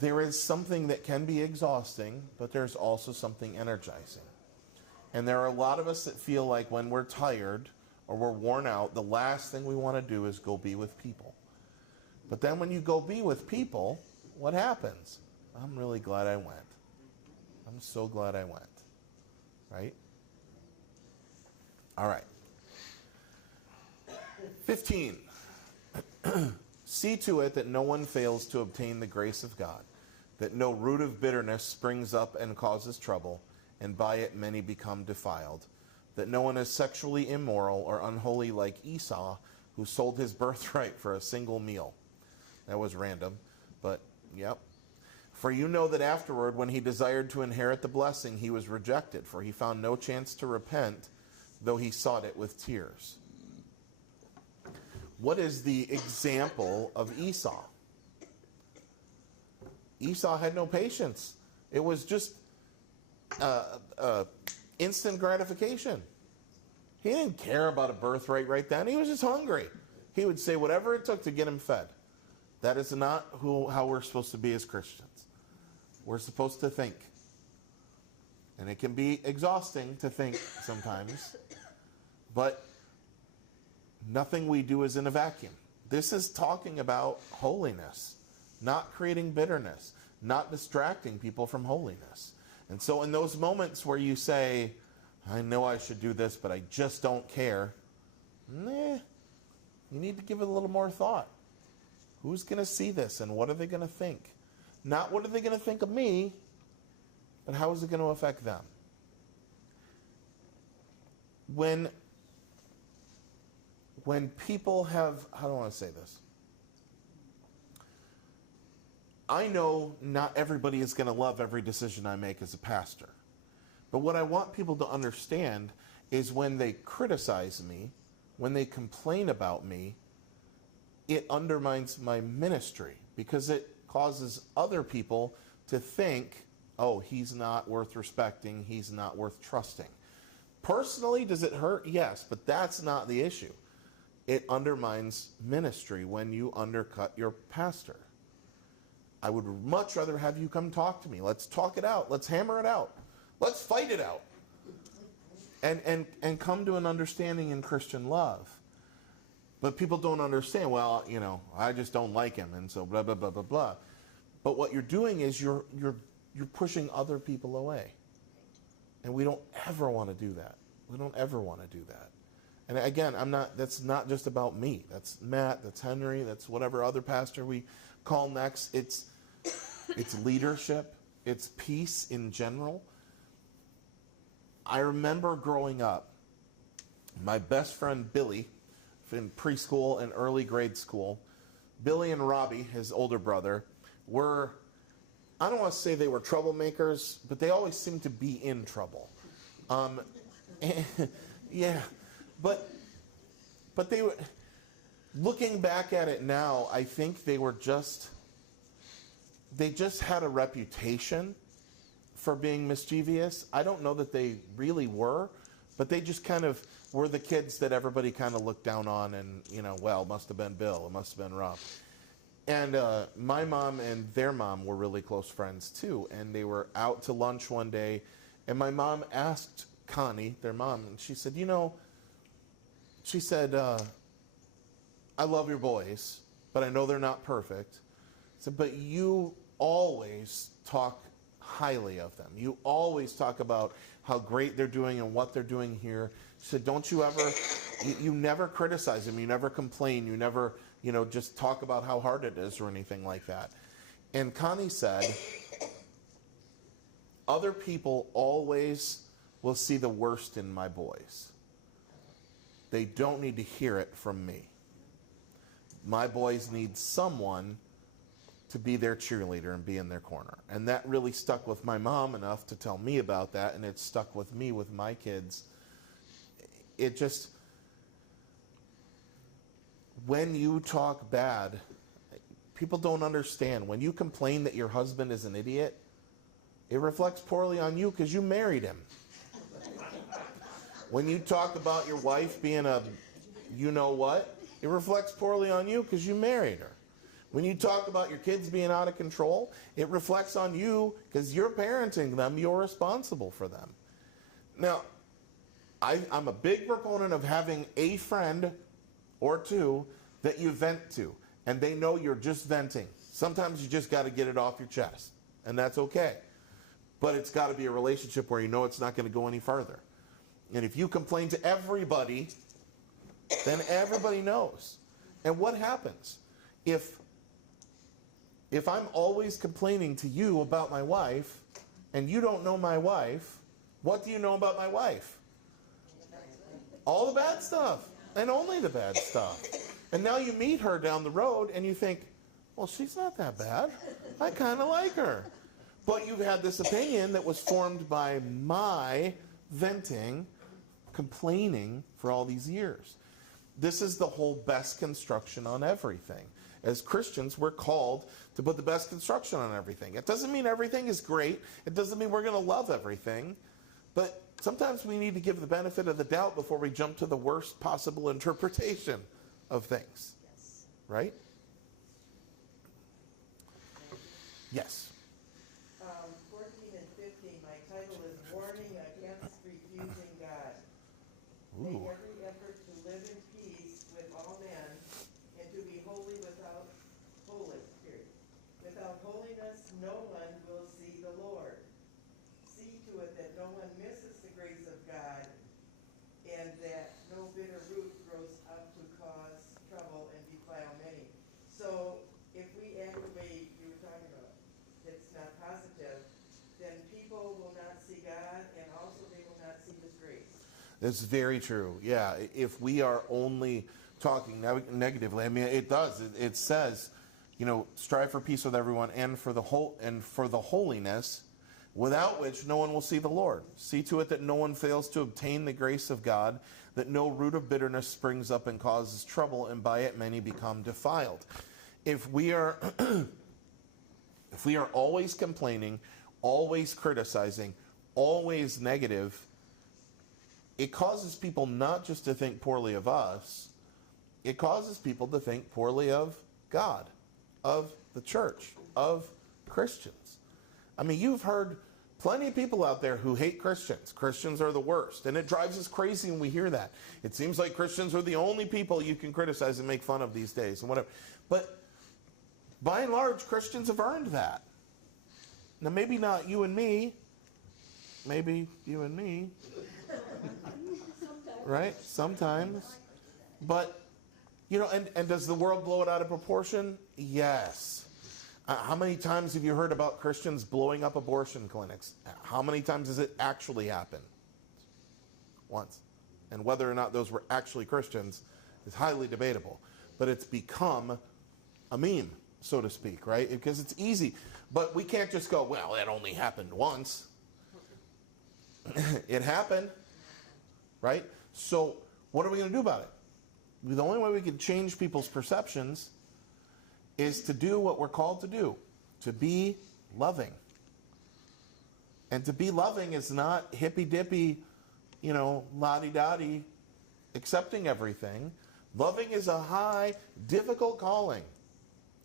there is something that can be exhausting, but there's also something energizing. And there are a lot of us that feel like when we're tired or we're worn out, the last thing we want to do is go be with people. But then when you go be with people, what happens? I'm really glad I went. I'm so glad I went. Right? All right. 15. See to it that no one fails to obtain the grace of God, that no root of bitterness springs up and causes trouble, and by it many become defiled, that no one is sexually immoral or unholy like Esau, who sold his birthright for a single meal. That was random, but yep. For you know that afterward, when he desired to inherit the blessing, he was rejected, for he found no chance to repent, though he sought it with tears. What is the example of Esau? Esau had no patience. It was just instant gratification. He didn't care about a birthright right then. He was just hungry. He would say whatever it took to get him fed. That is not how we're supposed to be as Christians. We're supposed to think. And it can be exhausting to think sometimes. But nothing we do is in a vacuum. This is talking about holiness, not creating bitterness, not distracting people from holiness. And so in those moments where you say, I know I should do this, but I just don't care, you need to give it a little more thought. Who's going to see this and what are they going to think? Not what are they going to think of me, but how is it going to affect them? When people have, how do I want to say this? I know not everybody is going to love every decision I make as a pastor. But what I want people to understand is when they criticize me, when they complain about me, it undermines my ministry because it causes other people to think, oh, he's not worth respecting, he's not worth trusting. Personally, does it hurt? Yes, but that's not the issue. It undermines ministry when you undercut your pastor. I would much rather have you come talk to me. Let's talk it out. Let's hammer it out. Let's fight it out. And come to an understanding in Christian love. But people don't understand, well, I just don't like him, and so blah, blah, blah, blah, blah. But what you're doing is you're pushing other people away. And we don't ever want to do that. We don't ever want to do that. And again, that's not just about me. That's Matt, that's Henry, that's whatever other pastor we call next. It's leadership. It's peace in general. I remember growing up, my best friend Billy, in preschool and early grade school, Billy and Robbie, his older brother, were, I don't want to say they were troublemakers, but they always seemed to be in trouble. Yeah, but they were, looking back at it now, I think they just had a reputation for being mischievous. I don't know that they really were, but they just kind of were the kids that everybody kind of looked down on and, well, it must have been Bill, it must have been Rob. And my mom and their mom were really close friends too, and they were out to lunch one day, And my mom asked Connie, their mom, and she said, I love your boys, but I know they're not perfect. I said, but you always talk highly of them. You always talk about how great they're doing and what they're doing here. She said, don't you ever, you never criticize them. You never complain. You never, just talk about how hard it is or anything like that. And Connie said, other people always will see the worst in my boys. They don't need to hear it from me. My boys need someone to be their cheerleader and be in their corner. And that really stuck with my mom enough to tell me about that, and it stuck with me with my kids. It just, when you talk bad, people don't understand. When you complain that your husband is an idiot, it reflects poorly on you because you married him. When you talk about your wife being a you-know-what, it reflects poorly on you because you married her. When you talk about your kids being out of control, it reflects on you because you're parenting them. You're responsible for them. Now, I'm a big proponent of having a friend or two that you vent to, and they know you're just venting. Sometimes you just got to get it off your chest, and that's okay. But it's got to be a relationship where you know it's not going to go any further. And if you complain to everybody, then everybody knows. And what happens? If I'm always complaining to you about my wife, and you don't know my wife, what do you know about my wife? All the bad stuff, and only the bad stuff. And now you meet her down the road, and you think, well, she's not that bad. I kind of like her. But you've had this opinion that was formed by my venting, complaining for all these years. This is the whole best construction on everything. As Christians, we're called to put the best construction on everything. It doesn't mean everything is great. It doesn't mean we're going to love everything. But sometimes we need to give the benefit of the doubt before we jump to the worst possible interpretation of things. Yes. Right? Yes. 14 and 15, my title is Warning Against Refusing God. Make Ooh. every effort to live in peace with all men and to be holy without holiness, no one will see the Lord. See to it that no one misses the grace of God and that no bitter root grows up to cause trouble and defile many. So if we act the way you were talking about, it's not positive, then people will not see God and also they will not see His grace. That's very true. Yeah, if we are only talking negatively, I mean, it does. It says, strive for peace with everyone and for the holiness, without which no one will see the Lord. See to it that no one fails to obtain the grace of God, that no root of bitterness springs up and causes trouble, and by it many become defiled. If we are always complaining, always criticizing, always negative, it causes people not just to think poorly of us, it causes people to think poorly of God, of the church, of Christians. I mean, you've heard plenty of people out there who hate Christians. Christians are the worst. And it drives us crazy when we hear that. It seems like Christians are the only people you can criticize and make fun of these days and whatever. But by and large, Christians have earned that. Now, maybe not you and me. Maybe you and me. Right? Sometimes. But, and does the world blow it out of proportion? Yes. How many times have you heard about Christians blowing up abortion clinics? How many times has it actually happened? Once. And whether or not those were actually Christians is highly debatable. But it's become a meme, so to speak, right? Because it's easy. But we can't just go, well, that only happened once. It happened, right? So what are we going to do about it? The only way we can change people's perceptions is to do what we're called to do, to be loving. And to be loving is not hippy-dippy, la-di-da-di, accepting everything. Loving is a high, difficult calling.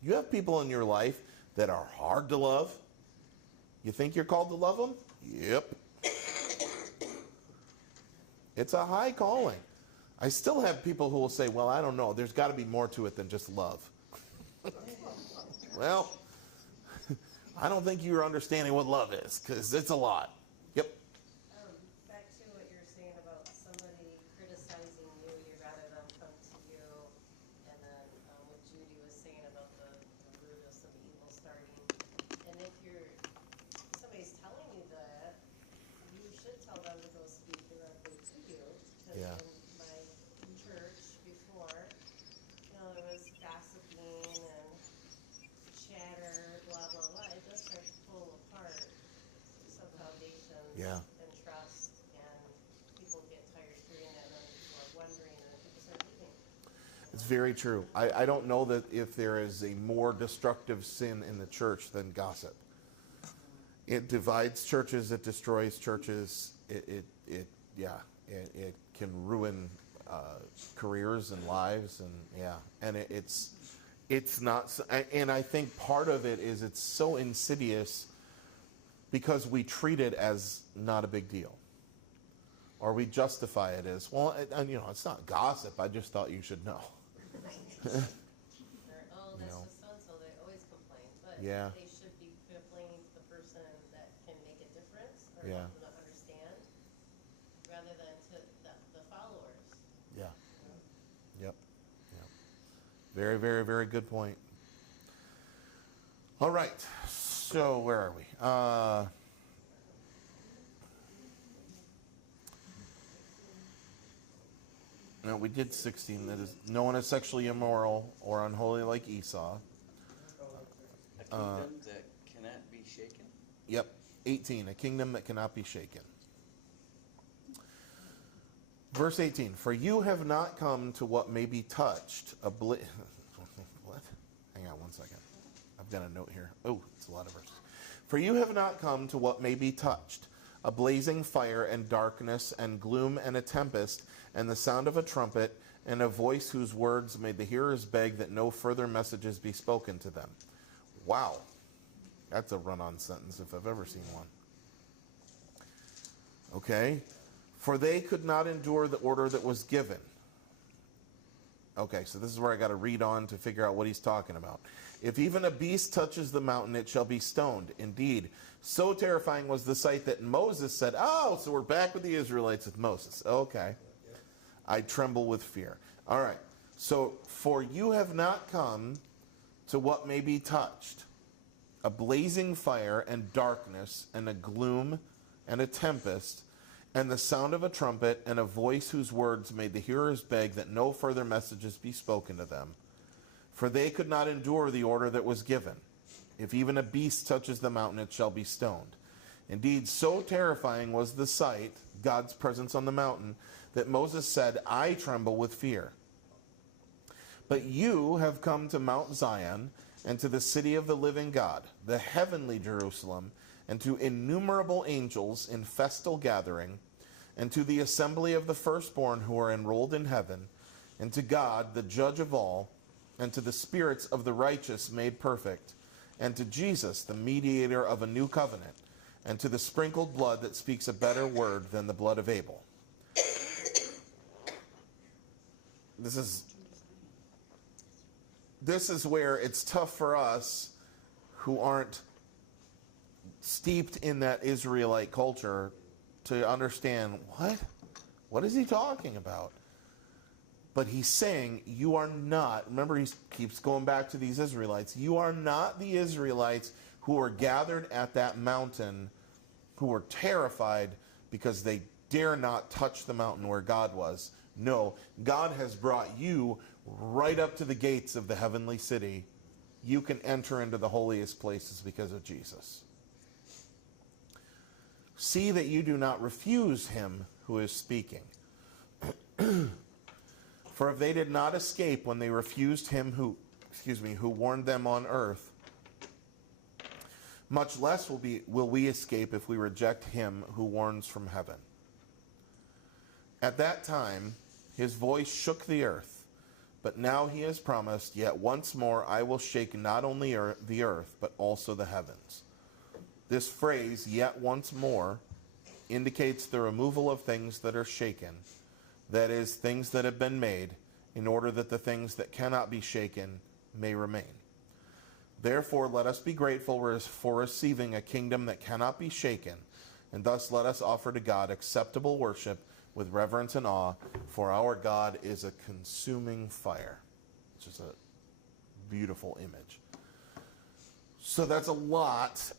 You have people in your life that are hard to love. You think you're called to love them? Yep. It's a high calling. I still have people who will say, well, I don't know. There's got to be more to it than just love. Well, I don't think you're understanding what love is, because it's a lot. Yep. Back to what you were saying about somebody criticizing you, you'd rather them come to you. And then what Judy was saying about the rootness of evil starting. And if somebody's telling you that, you should tell them to go speak directly to you. Because Yeah. in my church before, there was gossiping and chatter, blah, blah, blah. It just starts to pull apart some foundations Yeah. and trust, and people get tired of hearing it, and then people are wondering, and then people start leaving. It's very true. I don't know that if there is a more destructive sin in the church than gossip. It divides churches. It destroys churches. It can ruin careers and lives, and it's not. And I think part of it is it's so insidious because we treat it as not a big deal, or we justify it as, well, it's not gossip. I just thought you should know. Or, oh, that's know. just so-and-so, they always complain, but Yeah. they should be complaining to the person that can make a difference, or Yeah. help them to understand, rather than to the followers. Yeah. Yep. Very, very, very good point. All right. So where are we? No, we did 16. That is, no one is sexually immoral or unholy like Esau. A kingdom that cannot be shaken. Yep. 18. A kingdom that cannot be shaken. Verse 18. For you have not come to what may be touched. What? Hang on one second. I've got a note here. Oh, it's a lot of verses. For you have not come to what may be touched. A blazing fire and darkness and gloom and a tempest and the sound of a trumpet and a voice whose words made the hearers beg that no further messages be spoken to them. Wow. That's a run-on sentence if I've ever seen one. Okay. For they could not endure the order that was given. Okay, so this is where I got to read on to figure out what he's talking about. If even a beast touches the mountain, it shall be stoned. Indeed, so terrifying was the sight that Moses said, oh, so we're back with the Israelites with Moses. Okay. I tremble with fear. All right. So, for you have not come to what may be touched. A blazing fire and darkness and a gloom and a tempest and the sound of a trumpet and a voice whose words made the hearers beg that no further messages be spoken to them. For they could not endure the order that was given. If even a beast touches the mountain, it shall be stoned. Indeed, so terrifying was the sight, God's presence on the mountain, that Moses said, I tremble with fear. But you have come to Mount Zion and to the city of the living God, the heavenly Jerusalem, and to innumerable angels in festal gathering, and to the assembly of the firstborn who are enrolled in heaven, and to God, the judge of all, and to the spirits of the righteous made perfect, and to Jesus, the mediator of a new covenant, and to the sprinkled blood that speaks a better word than the blood of Abel. This is where it's tough for us who aren't steeped in that Israelite culture to understand, what is he talking about? But he's saying, you are not, remember he keeps going back to these Israelites, you are not the Israelites who were gathered at that mountain, who were terrified because they dare not touch the mountain where God was. No, God has brought you right up to the gates of the heavenly city. You can enter into the holiest places because of Jesus. See that you do not refuse him who is speaking. For if they did not escape when they refused him who warned them on earth, much less will we escape if we reject him who warns from heaven. At that time, his voice shook the earth, but now he has promised, yet once more I will shake not only the earth, but also the heavens. This phrase, yet once more, indicates the removal of things that are shaken, that is, things that have been made, in order that the things that cannot be shaken may remain. Therefore, let us be grateful for receiving a kingdom that cannot be shaken, and thus let us offer to God acceptable worship with reverence and awe, for our God is a consuming fire. Which is a beautiful image. So that's a lot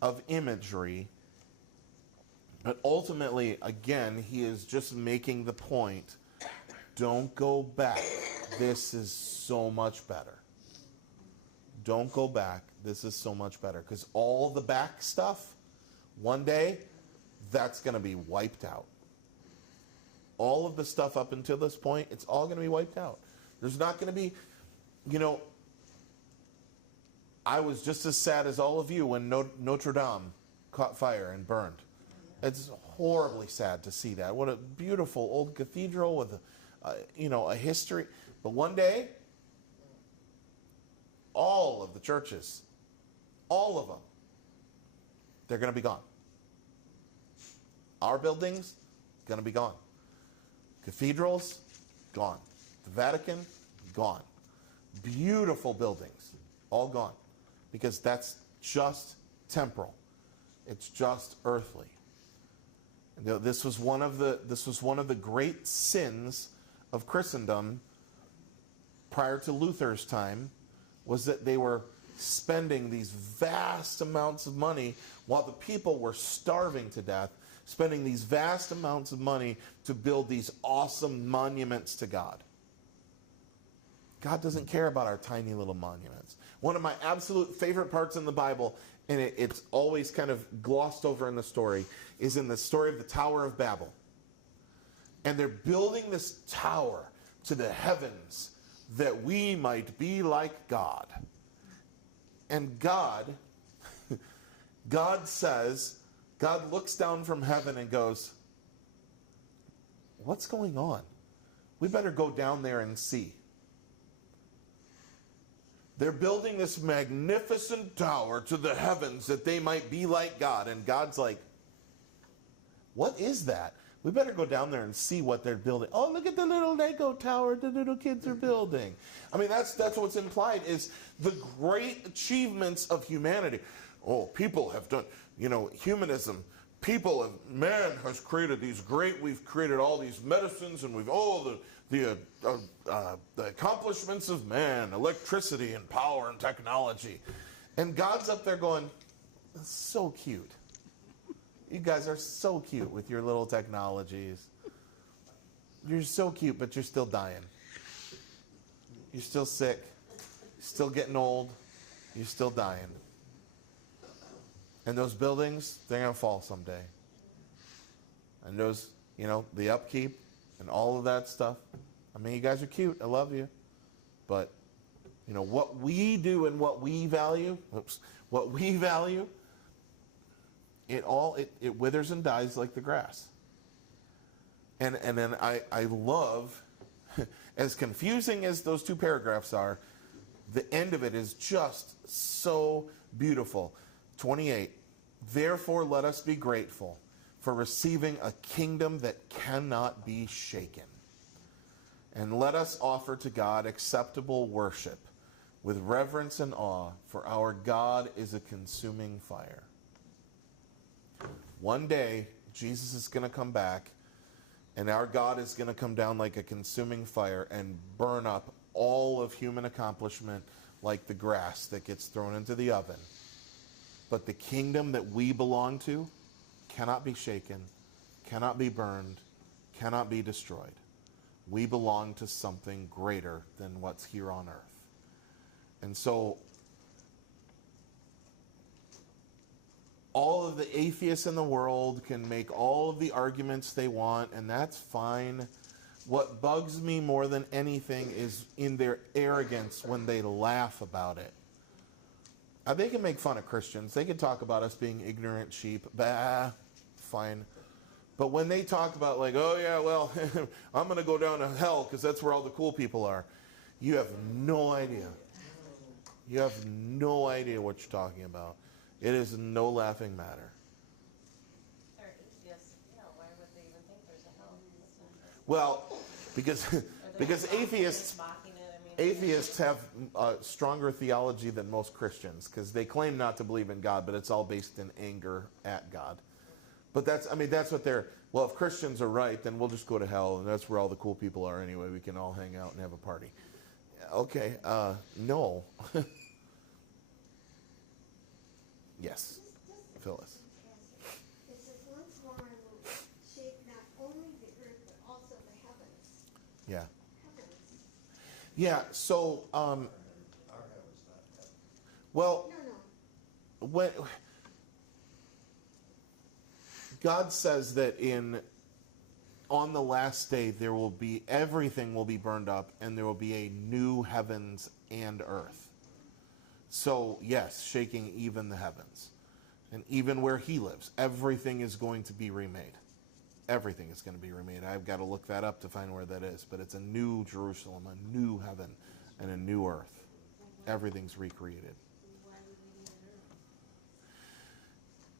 of imagery, but ultimately, again, he is just making the point, don't go back. This is so much better. Don't go back. This is so much better. Because all the back stuff, one day, that's going to be wiped out. All of the stuff up until this point, it's all going to be wiped out. There's not going to be, I was just as sad as all of you when Notre Dame caught fire and burned. It's horribly sad to see that. What a beautiful old cathedral with, a history. But one day, all of the churches, all of them, they're going to be gone. Our buildings, going to be gone. Cathedrals, gone. The Vatican, gone. Beautiful buildings, all gone. Because that's just temporal. It's just earthly. This was one of the great sins of Christendom prior to Luther's time, was that they were spending these vast amounts of money while the people were starving to death, spending these vast amounts of money to build these awesome monuments to God. God doesn't care about our tiny little monuments. One of my absolute favorite parts in the Bible, and it's always kind of glossed over in the story, is in the story of the Tower of Babel. And they're building this tower to the heavens that we might be like God. And God looks down from heaven and goes, what's going on? We better go down there and see. They're building this magnificent tower to the heavens that they might be like God. And God's like, what is that? We better go down there and see what they're building. Oh, look at the little Lego tower the little kids are building. I mean, that's what's implied, is the great achievements of humanity. Oh, people have done, humanism. Man has created we've created all these medicines, and the accomplishments of man, electricity and power and technology. And God's up there going, that's so cute. You guys are so cute with your little technologies. You're so cute, but you're still dying. You're still sick. You're still getting old. You're still dying. And those buildings, they're going to fall someday. And those, the upkeep and all of that stuff. I mean, you guys are cute. I love you. But, what we do and what we value, it withers and dies like the grass. And then I love, as confusing as those two paragraphs are, the end of it is just so beautiful. 28, therefore let us be grateful for receiving a kingdom that cannot be shaken. And let us offer to God acceptable worship with reverence and awe, for our God is a consuming fire. One day, Jesus is going to come back, and our God is going to come down like a consuming fire and burn up all of human accomplishment like the grass that gets thrown into the oven. But the kingdom that we belong to cannot be shaken, cannot be burned, cannot be destroyed. We belong to something greater than what's here on earth. And so, all of the atheists in the world can make all of the arguments they want, and that's fine. What bugs me more than anything is in their arrogance when they laugh about it. They can make fun of Christians. They can talk about us being ignorant sheep. Fine. But when they talk about oh yeah, well, I'm going to go down to hell because that's where all the cool people are. You have no idea. You have no idea what you're talking about. It is no laughing matter. 30. Well, because because atheists Mocking it, I mean. atheists have stronger theology than most Christians because they claim not to believe in God, but it's all based in anger at God. But that's what they're. Well, if Christians are right, then we'll just go to hell, and that's where all the cool people are anyway. We can all hang out and have a party. Okay, no. Yes, Phyllis. It says, once more I will shake not only the earth, but also the heavens. Yeah. Heavens. Yeah, so, Our heaven's not heaven. well, No. when God says that on the last day everything will be burned up, and there will be a new heavens and earth. So yes, shaking even the heavens, and even where he lives, everything is going to be remade. Everything is going to be remade. I've got to look that up to find where that is, but it's a new Jerusalem, a new heaven, and a new earth. Everything's recreated.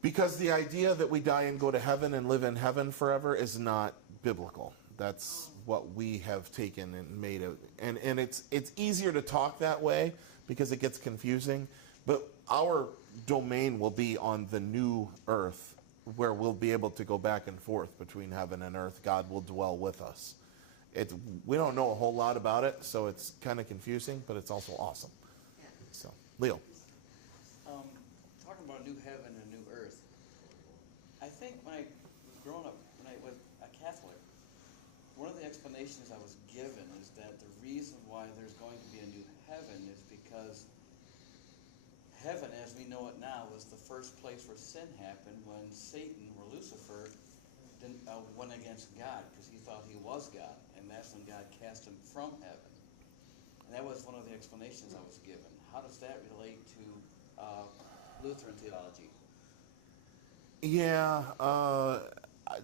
Because the idea that we die and go to heaven and live in heaven forever is not biblical. That's what we have taken and made it. And it's easier to talk that way because it gets confusing. But our domain will be on the new earth where we'll be able to go back and forth between heaven and earth. God will dwell with us. We don't know a whole lot about it, so it's kind of confusing, but it's also awesome. So, Leo. Talking about a new heaven and a new earth, I think when I was growing up, when I was a Catholic, one of the explanations I was given is that the reason why there's going to be a new heaven is because heaven, as we know it now, was the first place where sin happened when Satan, or Lucifer, went against God because he thought he was God, and that's when God cast him from heaven. And that was one of the explanations I was given. How does that relate to Lutheran theology? Yeah,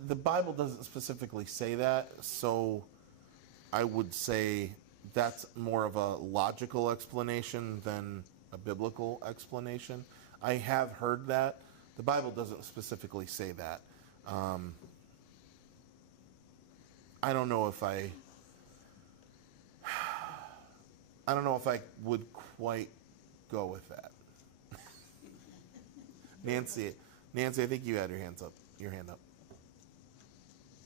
the Bible doesn't specifically say that, so I would say that's more of a logical explanation than a biblical explanation. I have heard that. The Bible doesn't specifically say that. I don't know if I would quite go with that. Nancy, I think you had your hand up.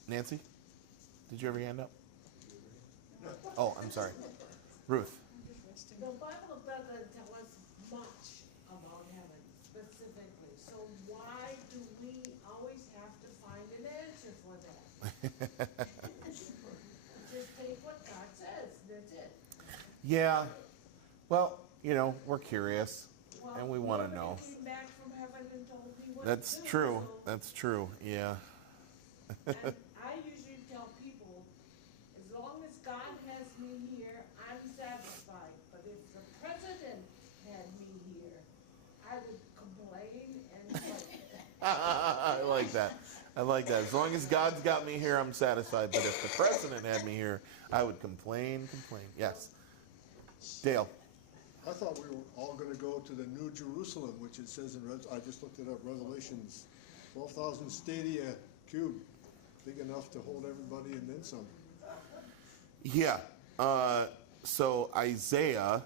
Nancy, did you have your hand up? Oh, I'm sorry. Ruth. The Bible doesn't tell us much about heaven specifically, so why do we always have to find an answer for that? Just take what God says, that's it. Yeah. Well, we're curious, and we want to know. Nobody came back from heaven and told me what That's to do, true. so- That's true. Yeah. And I usually tell people, as long as God has me here, I'm satisfied. But if the president had me here, I would complain and like. I like that. As long as God's got me here, I'm satisfied. But if the president had me here, I would complain. Yes. Dale. I thought we were all gonna go to the New Jerusalem, which it says I just looked it up, Revelations, 12,000 stadia cube, big enough to hold everybody and then some. Yeah. So Isaiah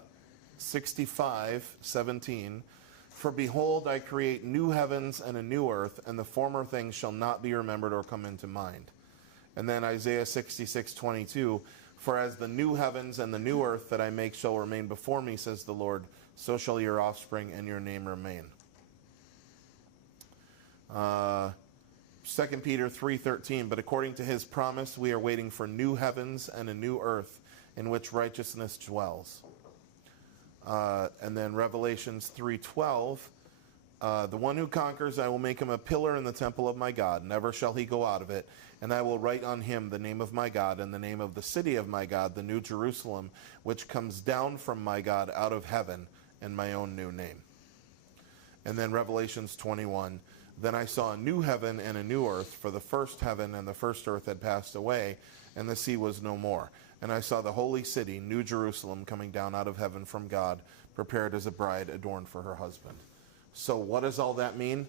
65:17. For behold, I create new heavens and a new earth, and the former things shall not be remembered or come into mind. And then Isaiah 66:22. For as the new heavens and the new earth that I make shall remain before me, says the Lord, so shall your offspring and your name remain. 2 Peter 3:13. But according to his promise, we are waiting for new heavens and a new earth in which righteousness dwells. And then Revelations 3:12. The one who conquers, I will make him a pillar in the temple of my God. Never shall he go out of it. And I will write on him the name of my God and the name of the city of my God, the new Jerusalem, which comes down from my God out of heaven, and my own new name. And then Revelations 21. Then I saw a new heaven and a new earth, for the first heaven and the first earth had passed away, and the sea was no more. And I saw the holy city, New Jerusalem, coming down out of heaven from God, prepared as a bride adorned for her husband. So what does all that mean?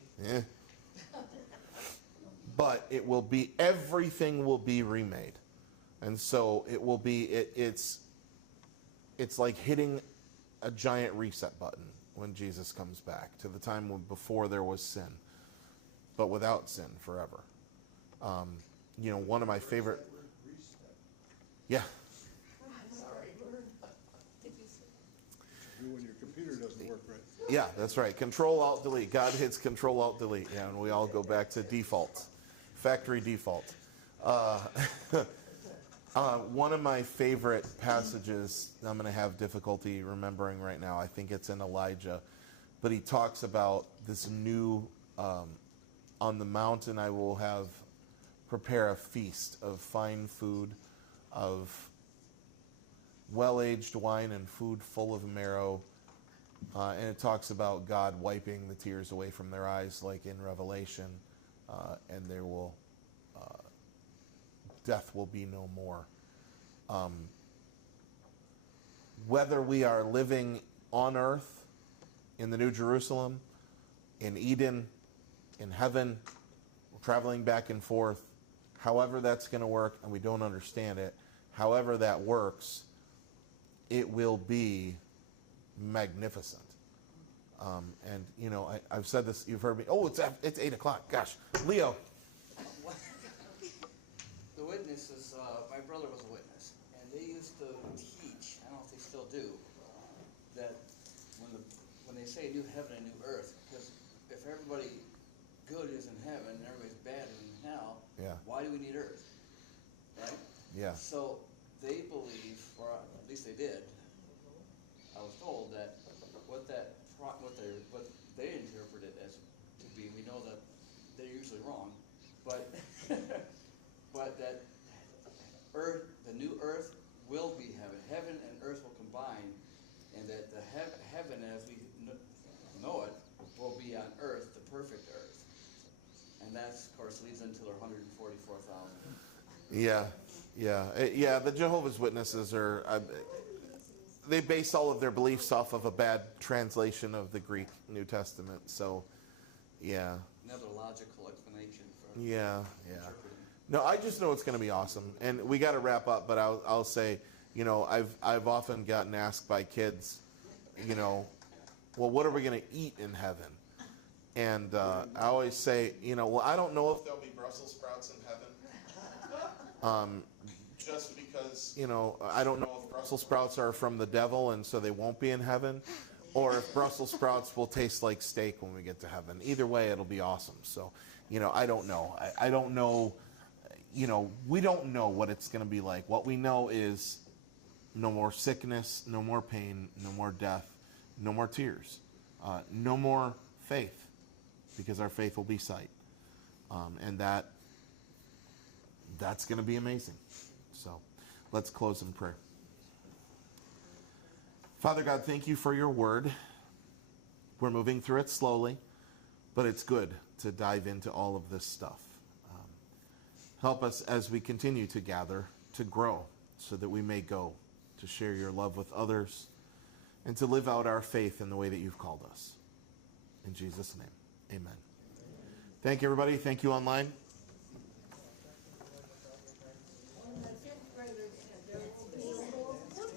But everything will be remade. And so it will be, it's like hitting a giant reset button when Jesus comes back to the time when before there was sin, but without sin forever. One of my favorite. Yeah. When your computer doesn't work right. Yeah, that's right. Control-Alt-Delete. God hits Control-Alt-Delete. Yeah, and we all go back to default, factory default. One of my favorite passages, I'm going to have difficulty remembering right now. I think it's in Elijah. But he talks about this new, on the mountain I will prepare a feast of fine food, of well-aged wine and food full of marrow. And it talks about God wiping the tears away from their eyes like in Revelation. And there will, death will be no more. Whether we are living on earth, in the New Jerusalem, in Eden, in heaven, traveling back and forth, however that's going to work, and we don't understand it, however that works, it will be magnificent. I've said this, you've heard me, it's 8 o'clock, gosh. Leo. The witnesses, my brother was a witness, and they used to teach, I don't know if they still do, that when they say new heaven and new earth, because if everybody good is in heaven and everybody's bad is in hell, Yeah. Why do we need earth? Right? Yeah. So they believe, or at least they did, I was told that what they interpret it as to be, we know that they're usually wrong, but but that earth, the new earth will be heaven. Heaven and earth will combine, and that the heaven as we know it will be on earth, the perfect earth. And that, of course, leads into the 144,000. Yeah. The Jehovah's Witnesses they base all of their beliefs off of a bad translation of the Greek New Testament. So, yeah. Another logical explanation for interpreting. No, I just know it's going to be awesome, and we got to wrap up. But I'll say, I've often gotten asked by kids, well, what are we going to eat in heaven? And I always say, I don't know if there'll be Brussels sprouts in heaven. Just because, I don't know if Brussels sprouts are from the devil and so they won't be in heaven, or if Brussels sprouts will taste like steak when we get to heaven. Either way, it'll be awesome. So, I don't know. I don't know, we don't know what it's going to be like. What we know is no more sickness, no more pain, no more death, no more tears, no more faith, because our faith will be sight. And that's going to be amazing. So let's close in prayer. Father God, thank you for your word. We're moving through it slowly, but it's good to dive into all of this stuff. Help us as we continue to gather, to grow, so that we may go to share your love with others and to live out our faith in the way that you've called us. In Jesus' name, amen. Thank you, everybody. Thank you online.